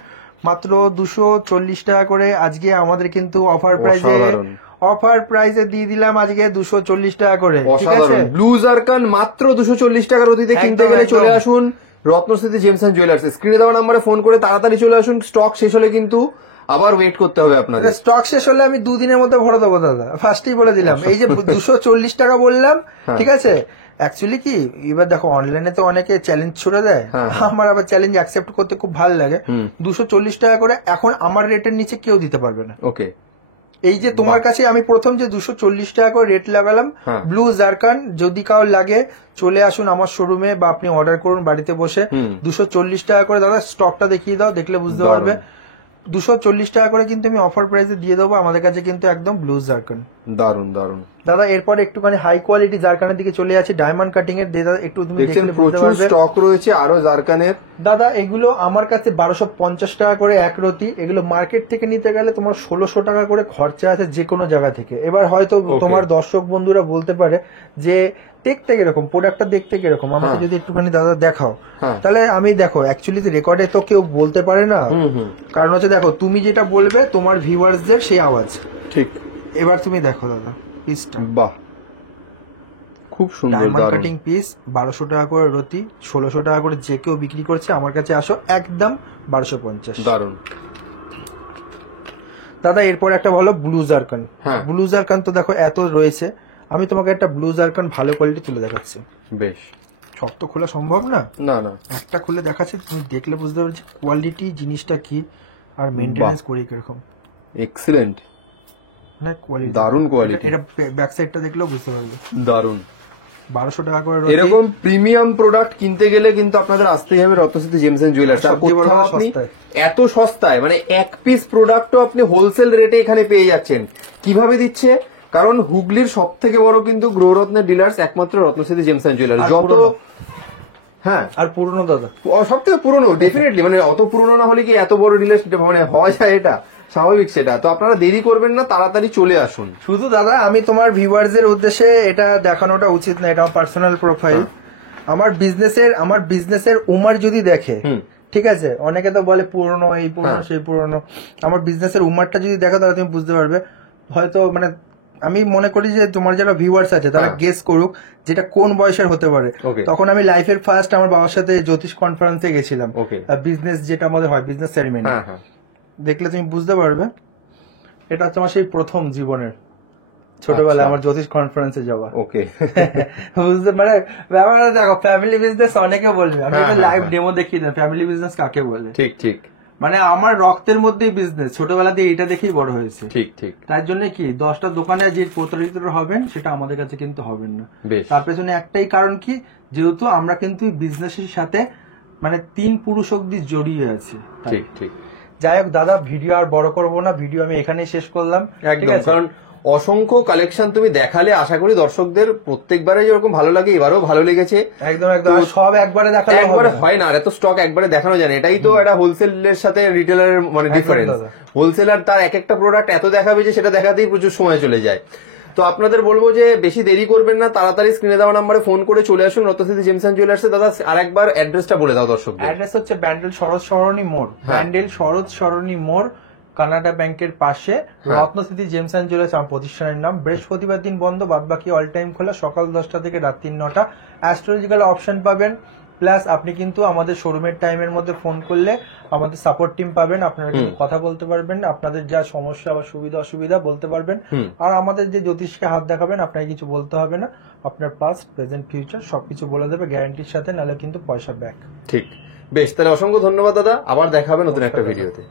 মাত্র 240 টাকা করে। আজকে আমাদের কিন্তু অফার প্রাইজে দিয়ে দিলাম আজকে 240 টাকা করে, ঠিক আছে। ব্লু জারকান মাত্র 240 টাকা রতিতে কিনতে গেলে চলে আসুন রত্নস্থিতি জেমস এন্ড জুয়েলার্স। স্ক্রিনে দেওয়া নাম্বারে ফোন করে তাড়াতাড়ি চলে আসুন, স্টক শেষ হলে কিন্তু আবার ওয়েট করতে হবে আপনাদের। স্টক শেষ হলে আমি 2 দিনের মধ্যে ভরে দেবো দাদা, ফার্স্টেই বলে দিলাম। এই যে 240 টাকা বললাম, ঠিক আছে। অ্যাকচুয়ালি কি এবার দেখো অনলাইনে তো অনেকে চ্যালেঞ্জ ছুড়ে দেয়, আমার আবার চ্যালেঞ্জ অ্যাকসেপ্ট করতে খুব ভালো লাগে। 240 টাকা করে এখন আমার রেটের নিচে কেউ দিতে পারবে না। ওকে, এই যে তোমার কাছে আমি প্রথম যে 240 টাকা করে রেট লাগালাম, ব্লু জারকান, যদি কারোর লাগে চলে আসুন আমার শোরুমে বা আপনি অর্ডার করুন বাড়িতে বসে। 240 টাকা করে দাদা, স্টকটা দেখিয়ে দাও, দেখলে বুঝতে পারবে। 240 টাকা করে কিন্তু আমি অফার প্রাইসে দিয়ে দেবো, আমাদের কাছে কিন্তু একদম ব্লু জারকান। দারুন দারুন দাদা এরপর একটুখানি হাই কোয়ালিটি জারকানের দিকে চলে যাচ্ছে, ডায়মন্ড কাটিং এর। দাদা একটু তুমি দেখলে বুঝতে পারবে, স্টক রয়েছে আরো জারকানের। দাদা এগুলো আমার কাছে 1250 টাকা করে এক রতি। এগুলো মার্কেট থেকে নিতে গেলে তোমার 1600 টাকা করে খরচা আছে যে কোনো জায়গা থেকে। এবার হয়তো তোমার দর্শক বন্ধুরা বলতে পারে যে দেখতে কিরকম, প্রোডাক্টটা দেখতে কিরকম, আমাকে যদি একটুখানি দাদা দেখাও, তাহলে আমি দেখো অ্যাকচুয়ালি রেকর্ডে তো কেউ বলতে পারে না, কারণ হচ্ছে দেখো তুমি যেটা বলবে তোমার ভিউয়ার্সদের সেই আওয়াজ। ঠিক, এবার তুমি দেখো দাদা পিসটা, বাহ খুব সুন্দর ডায়মন্ড কাটিং পিস, 1200 টাকা করে রতি, 1600 টাকা করে যে কেউ বিক্রি করছে, আমার কাছে আসো একদম 1250। দারুন দাদা এরপর একটা ভালো ব্লু জারকান। ব্লু জারকান তো দেখো এত রয়েছে, আমি তোমাকে একটা ব্লু জারকান ভালো কোয়ালিটি তুলে দেখাচ্ছি। বেশ, সব তো খোলা সম্ভব না, না না, একটা খুলে দেখাচ্ছি, তুমি দেখলে বুঝতে পারবে কোয়ালিটি জিনিসটা কি আর মেইনটেনেন্স করি কিরকম। এক্সিলেন্ট, মানে কোয়ালিটি, দারুন কোয়ালিটি। এটা ব্যাক সাইডটা দেখলেও বুঝতে পারবে। দারুন, 1200 টাকা করে। এরকম প্রিমিয়াম প্রোডাক্ট কিনতে গেলে কিন্তু আপনাদের আসতেই হবে রত্নস্থিতি জেমস এন্ড জুয়েলার্স। আর কোথাও আপনি এত সস্তায়, মানে এক পিস প্রোডাক্টও আপনি হোলসেল রেটে এখানে পেয়ে যাচ্ছেন। কিভাবে দিচ্ছে? কারণ হুগলির সব থেকে বড় কিন্তু গ্রহরত্নের ডিলার্স একমাত্র রত্নস্থিতি জেমস এন্ড জুয়েলার্স। যত আর পুরনো দাদা সব থেকে পুরনো, ডেফিনেটলি, মানে অত পুরনো না হলে কি এত বড় ডিলার্স মানে হওয়া যায়? এটা স্বাভাবিক। সেটা তো আপনারা দেরি করবেন না, তাড়াতাড়ি চলে আসুন। শুধু দাদা আমি তোমার ভিউয়ার্সদের উদ্দেশ্যে এটা দেখানোটা উচিত না, এটা পার্সোনাল প্রোফাইল। আমার বিজনেসের উমার যদি দেখে, ঠিক আছে, অনেকে তো বলে পুরনো, এই পুরনো সেই পুরনো, আমার বিজনেসের উমারটা যদি দেখো তাহলে তুমি বুঝতে পারবে। হয়তো মানে আমি মনে করি যে তোমার যারা ভিউয়ার্স আছে তারা গেস করুক যেটা কোন বয়সের হতে পারে। তখন আমি লাইফের ফার্স্ট আমার বাবার সাথে জ্যোতিষ কনফারেন্সে গেছিলাম, বিজনেস যেটা আমাদের হয় বিজনেস সেরিমনি, দেখলে তুমি বুঝতে পারবে। এটা হচ্ছে আমার সেই প্রথম জীবনের ছোটবেলায় আমার জ্যোতিষ কনফারেন্সে যাওয়া। ওকে, বুঝতে পারে ব্যাপারটা। দেখো ফ্যামিলি বিজনেস অনেকে বলবে, আমি লাইভ ডেমো দেখিয়ে দিই ফ্যামিলি বিজনেস কাকে বলে। ঠিক ঠিক, মানে আমার রক্তের মধ্যেই বিজনেস, ছোটবেলা দিয়ে এটা দেখেই বড় হয়েছে। ঠিক ঠিক, তার জন্য কি 10টা দোকানে যে প্রতারিত হবেন সেটা আমাদের কাছে কিন্তু হবেন না। বেশ, তার পেছনে একটাই কারণ কি, যেহেতু আমরা কিন্তু বিজনেসের সাথে মানে 3 পুরুষ অব্দি জড়িয়ে আছি। ঠিক ঠিক। যাই হোক দাদা, ভিডিও আর বড় করবো না, ভিডিও আমি এখানেই শেষ করলাম। একদম, কারণ অসংখ্য কালেকশন তুমি দেখালে, আশা করি দর্শকদের প্রত্যেকবারে যেরকম ভালো লাগে এবারেও ভালো লেগেছে। একদম একদম, সব একবারে দেখালে একবারে হয় না, আর এত স্টক একবারে দেখানো যায় না। এটাই তো একটা হোলসেলের সাথে রিটেলারের মানে ডিফারেন্স। হোলসেলার তার এক একটা প্রোডাক্ট এত দেখাবে যে সেটা দেখাতেই প্রচুর সময় চলে যায়। তো আপনাদের বলবো যে বেশি দেরি করবেন না, তাড়াতাড়ি স্ক্রিনে দেওয়া নাম্বারে ফোন করে চলে আসুন রত্নস্থিতি জেমস এন্ড জুয়েলার্সে। দাদা আরেকবার অ্যাড্রেসটা বলে দাও দর্শকদের। অ্যাড্রেস হচ্ছে ব্যান্ডেল শরৎ সরণী মোড়, ব্যান্ডেল শরৎ সরণী মোড়, কানাডা ব্যাংকের পাশে, রত্নস্থিতি জেমস এন্ড জুয়েলার্স আমার প্রতিষ্ঠানের নাম। বৃহস্পতিবার দিন বন্ধ, বাদ বাকি অল টাইম খোলা, সকাল 10টা থেকে রাত 9টা। অ্যাস্ট্রোলজিক্যাল অপশন পাবেন, প্লাস আপনি কিন্তু আমাদের শোরুমের টাইমের মধ্যে ফোন করলে আমাদের সাপোর্ট টিম পাবেন, আপনারা কিন্তু কথা বলতে পারবেন, আপনাদের যা সমস্যা বা সুবিধা অসুবিধা বলতে পারবেন। আর আমাদের যে জ্যোতিষকে হাত দেখাবেন, আপনাকে কিছু বলতে হবে না, আপনার পাস্ট প্রেজেন্ট ফিউচার সবকিছু বলে দেবে গ্যারান্টির সাথে, নাহলে কিন্তু পয়সা ব্যাক। ঠিক, বেশ, তাহলে অসংখ্য ধন্যবাদ দাদা, আবার দেখা হবে নতুন একটা ভিডিওতে।